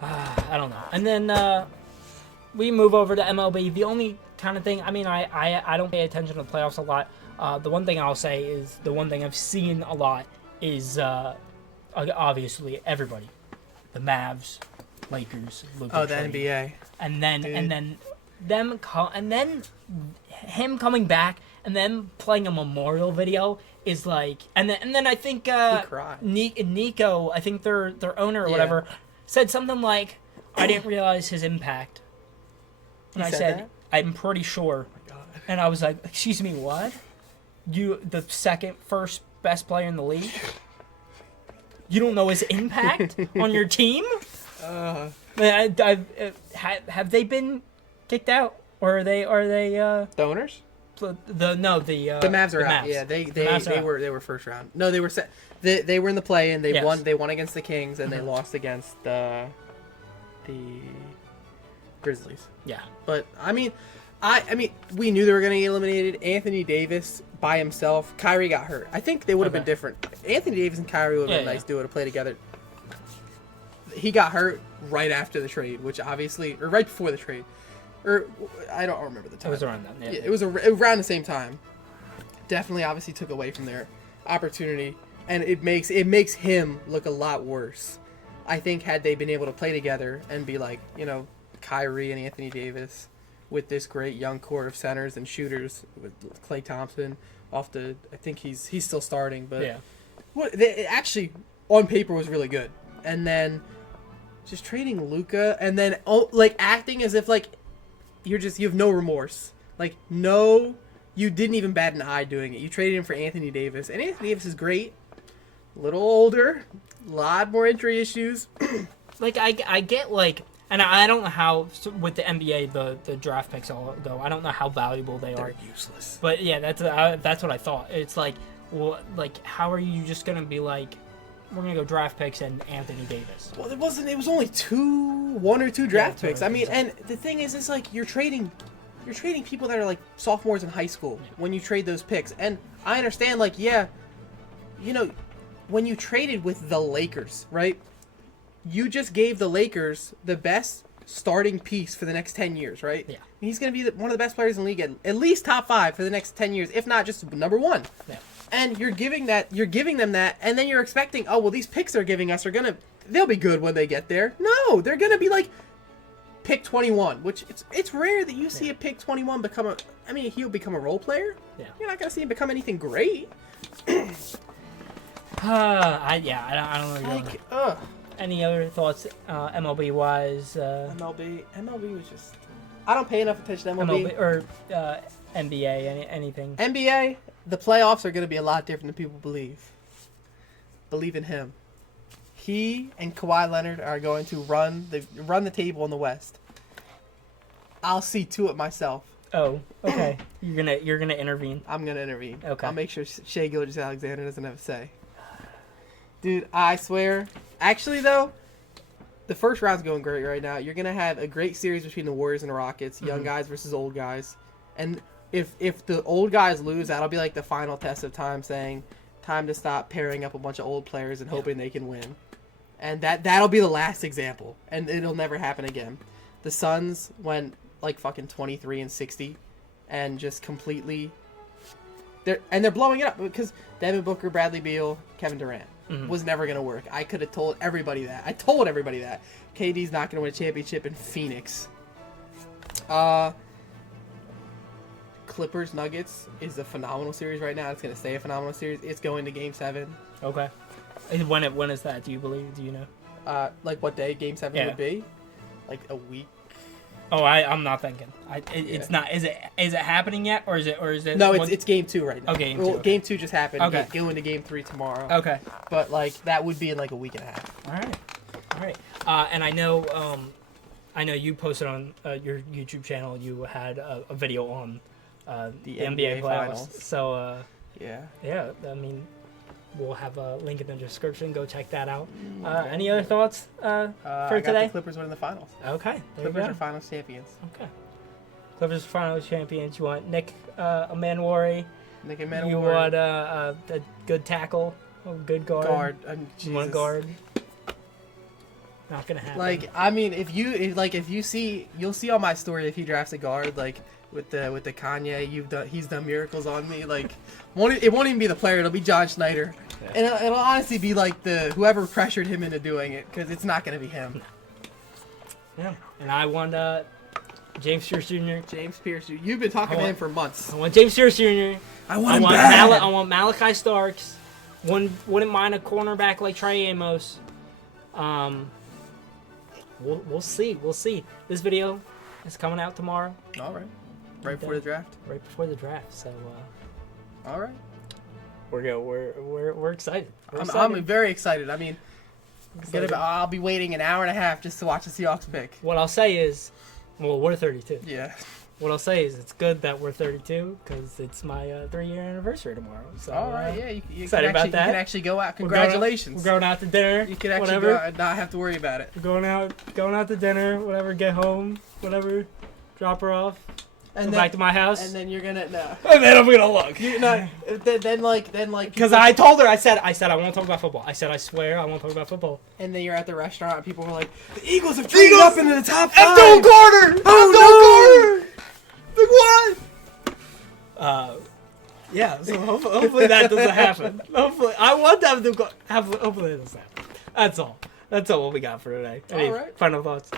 I don't know. And then we move over to MLB. The only kind of thing, I don't pay attention to the playoffs a lot. The one thing I'll say is the one thing I've seen a lot is obviously everybody, the Mavs, Lakers, Luka, the NBA, and then him coming back and then playing a memorial video is like, and then I think Nico, I think their owner or whatever, said something like, "I didn't realize his impact," and I said, that? "I'm pretty sure," and I was like, "Excuse me, what? You the first best player in the league? You don't know his impact on your team?" Have they been kicked out, or are they the owners? The Mavs are out. Mavs. Yeah, they were first round. No, they were they were in the play and they won. They won against the Kings and they lost against the Grizzlies. Yeah, but I mean, we knew they were going to get eliminated. Anthony Davis by himself. Kyrie got hurt. I think they would have been different. Anthony Davis and Kyrie would have been a nice duo to play together. He got hurt right after the trade, which obviously, or right before the trade, or I don't remember the time. It was around then. Yeah, it was around the same time. Definitely, obviously, took away from their opportunity, and it makes him look a lot worse. I think had they been able to play together and be like, Kyrie and Anthony Davis with this great young core of centers and shooters with Klay Thompson I think he's still starting, but it actually on paper was really good. And then just trading Luka and then acting as if you have no remorse. You didn't even bat an eye doing it. You traded him for Anthony Davis, and Anthony Davis is great. A little older, a lot more injury issues. I get and I don't know how with the NBA the draft picks all go. I don't know how valuable they are. They're useless. But yeah, that's what I thought. It's how are you just gonna be we're gonna go draft picks and Anthony Davis? Well, it wasn't. It was only one or two draft picks. I mean, and the thing is, you're trading people that are sophomores in high school when you trade those picks. And I understand, when you traded with the Lakers, right? You just gave the Lakers the best starting piece for the next 10 years, right? Yeah. He's going to be one of the best players in the league, at least top 5 for the next 10 years, if not just number 1. Yeah. And you're giving them that, and then you're expecting, these picks they're giving us they'll be good when they get there. No, they're going to be pick 21, which it's rare that you see a pick 21 he'll become a role player. Yeah. You're not going to see him become anything great. I don't know. Any other thoughts, MLB wise? MLB was just. I don't pay enough attention to MLB or NBA. Anything? NBA, the playoffs are going to be a lot different than people believe. Believe in him. He and Kawhi Leonard are going to run the table in the West. I'll see to it myself. Oh, okay. You're gonna intervene. I'm gonna intervene. Okay. I'll make sure Shai Gilgeous-Alexander doesn't have a say. Dude, I swear. Actually, though, the first round's going great right now. You're gonna have a great series between the Warriors and the Rockets, young guys versus old guys. And if the old guys lose, that'll be the final test of time, saying time to stop pairing up a bunch of old players and hoping they can win. And that'll be the last example, and it'll never happen again. The Suns went fucking 23-60, and just completely. They're blowing it up because Devin Booker, Bradley Beal, Kevin Durant was never gonna work. I could have told everybody that. I told everybody that KD's not gonna win a championship in Phoenix. Clippers Nuggets is a phenomenal series right now. It's gonna stay a phenomenal series. It's going to Game 7. Okay. When is that? Do you believe? Do you know? What day Game 7 would be? A week. Oh, I'm not thinking. It's not. Is it happening yet, or is it? No, it's Game 2 right now. Oh, Game 2. Okay. Game 2 just happened. Okay. Going to Game 3 tomorrow. Okay. But that would be in a week and a half. All right. And I know you posted on your YouTube channel. You had a video on the NBA finals. So yeah. I mean, we'll have a link in the description. Go check that out. Any other thoughts for I today? got the Clippers winning the finals. Okay. Clippers are finals champions. Okay. Clippers are finals champions. You want Nick Manwari. Nick Manwari. You want a good tackle, a good guard. You want guard. Not gonna happen. If you see, you'll see on my story if he drafts a guard with the Kanye, he's done miracles on me. It won't even be the player; it'll be John Schneider, and it'll honestly be whoever pressured him into doing it, because it's not gonna be him. Yeah, and I want James Pierce Jr. James Pierce, you've been talking to him for months. I want James Pierce Jr. I want him bad. I want Malachi Starks. Wouldn't mind a cornerback like Trey Amos. We'll see. We'll see. This video is coming out tomorrow. All right. Right before the draft. Right before the draft. So. All right. We're excited. I'm very excited. I'll be waiting an hour and a half just to watch the Seahawks pick. What I'll say is, we're 32. Yeah. what I'll say is it's good that we're 32 because it's my 3-year anniversary tomorrow. So, all right, yeah, you excited about that. You can actually go out. Congratulations. We're going out to dinner. You can actually go out and not have to worry about it. We're going out to dinner, whatever, get home, whatever, drop her off. And then, back to my house. And then you're gonna no. And then I'm gonna look. You're not, then like. Because I told her, I said I won't talk about football. I said I swear I won't talk about football. And then you're at the restaurant and people were like, the Eagles have traded up into the top 5. Abdul Carter. Oh no. Carter. What? Yeah. So hopefully that doesn't happen. Hopefully I want them to have. Hopefully it doesn't happen. That's all. That's all what we got for today. Any final thoughts?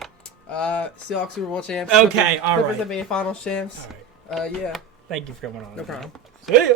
Seahawks Super Bowl champs. Okay, all right. Clippers NBA Finals champs. All right. Yeah. Thank you for coming on. No problem. See ya.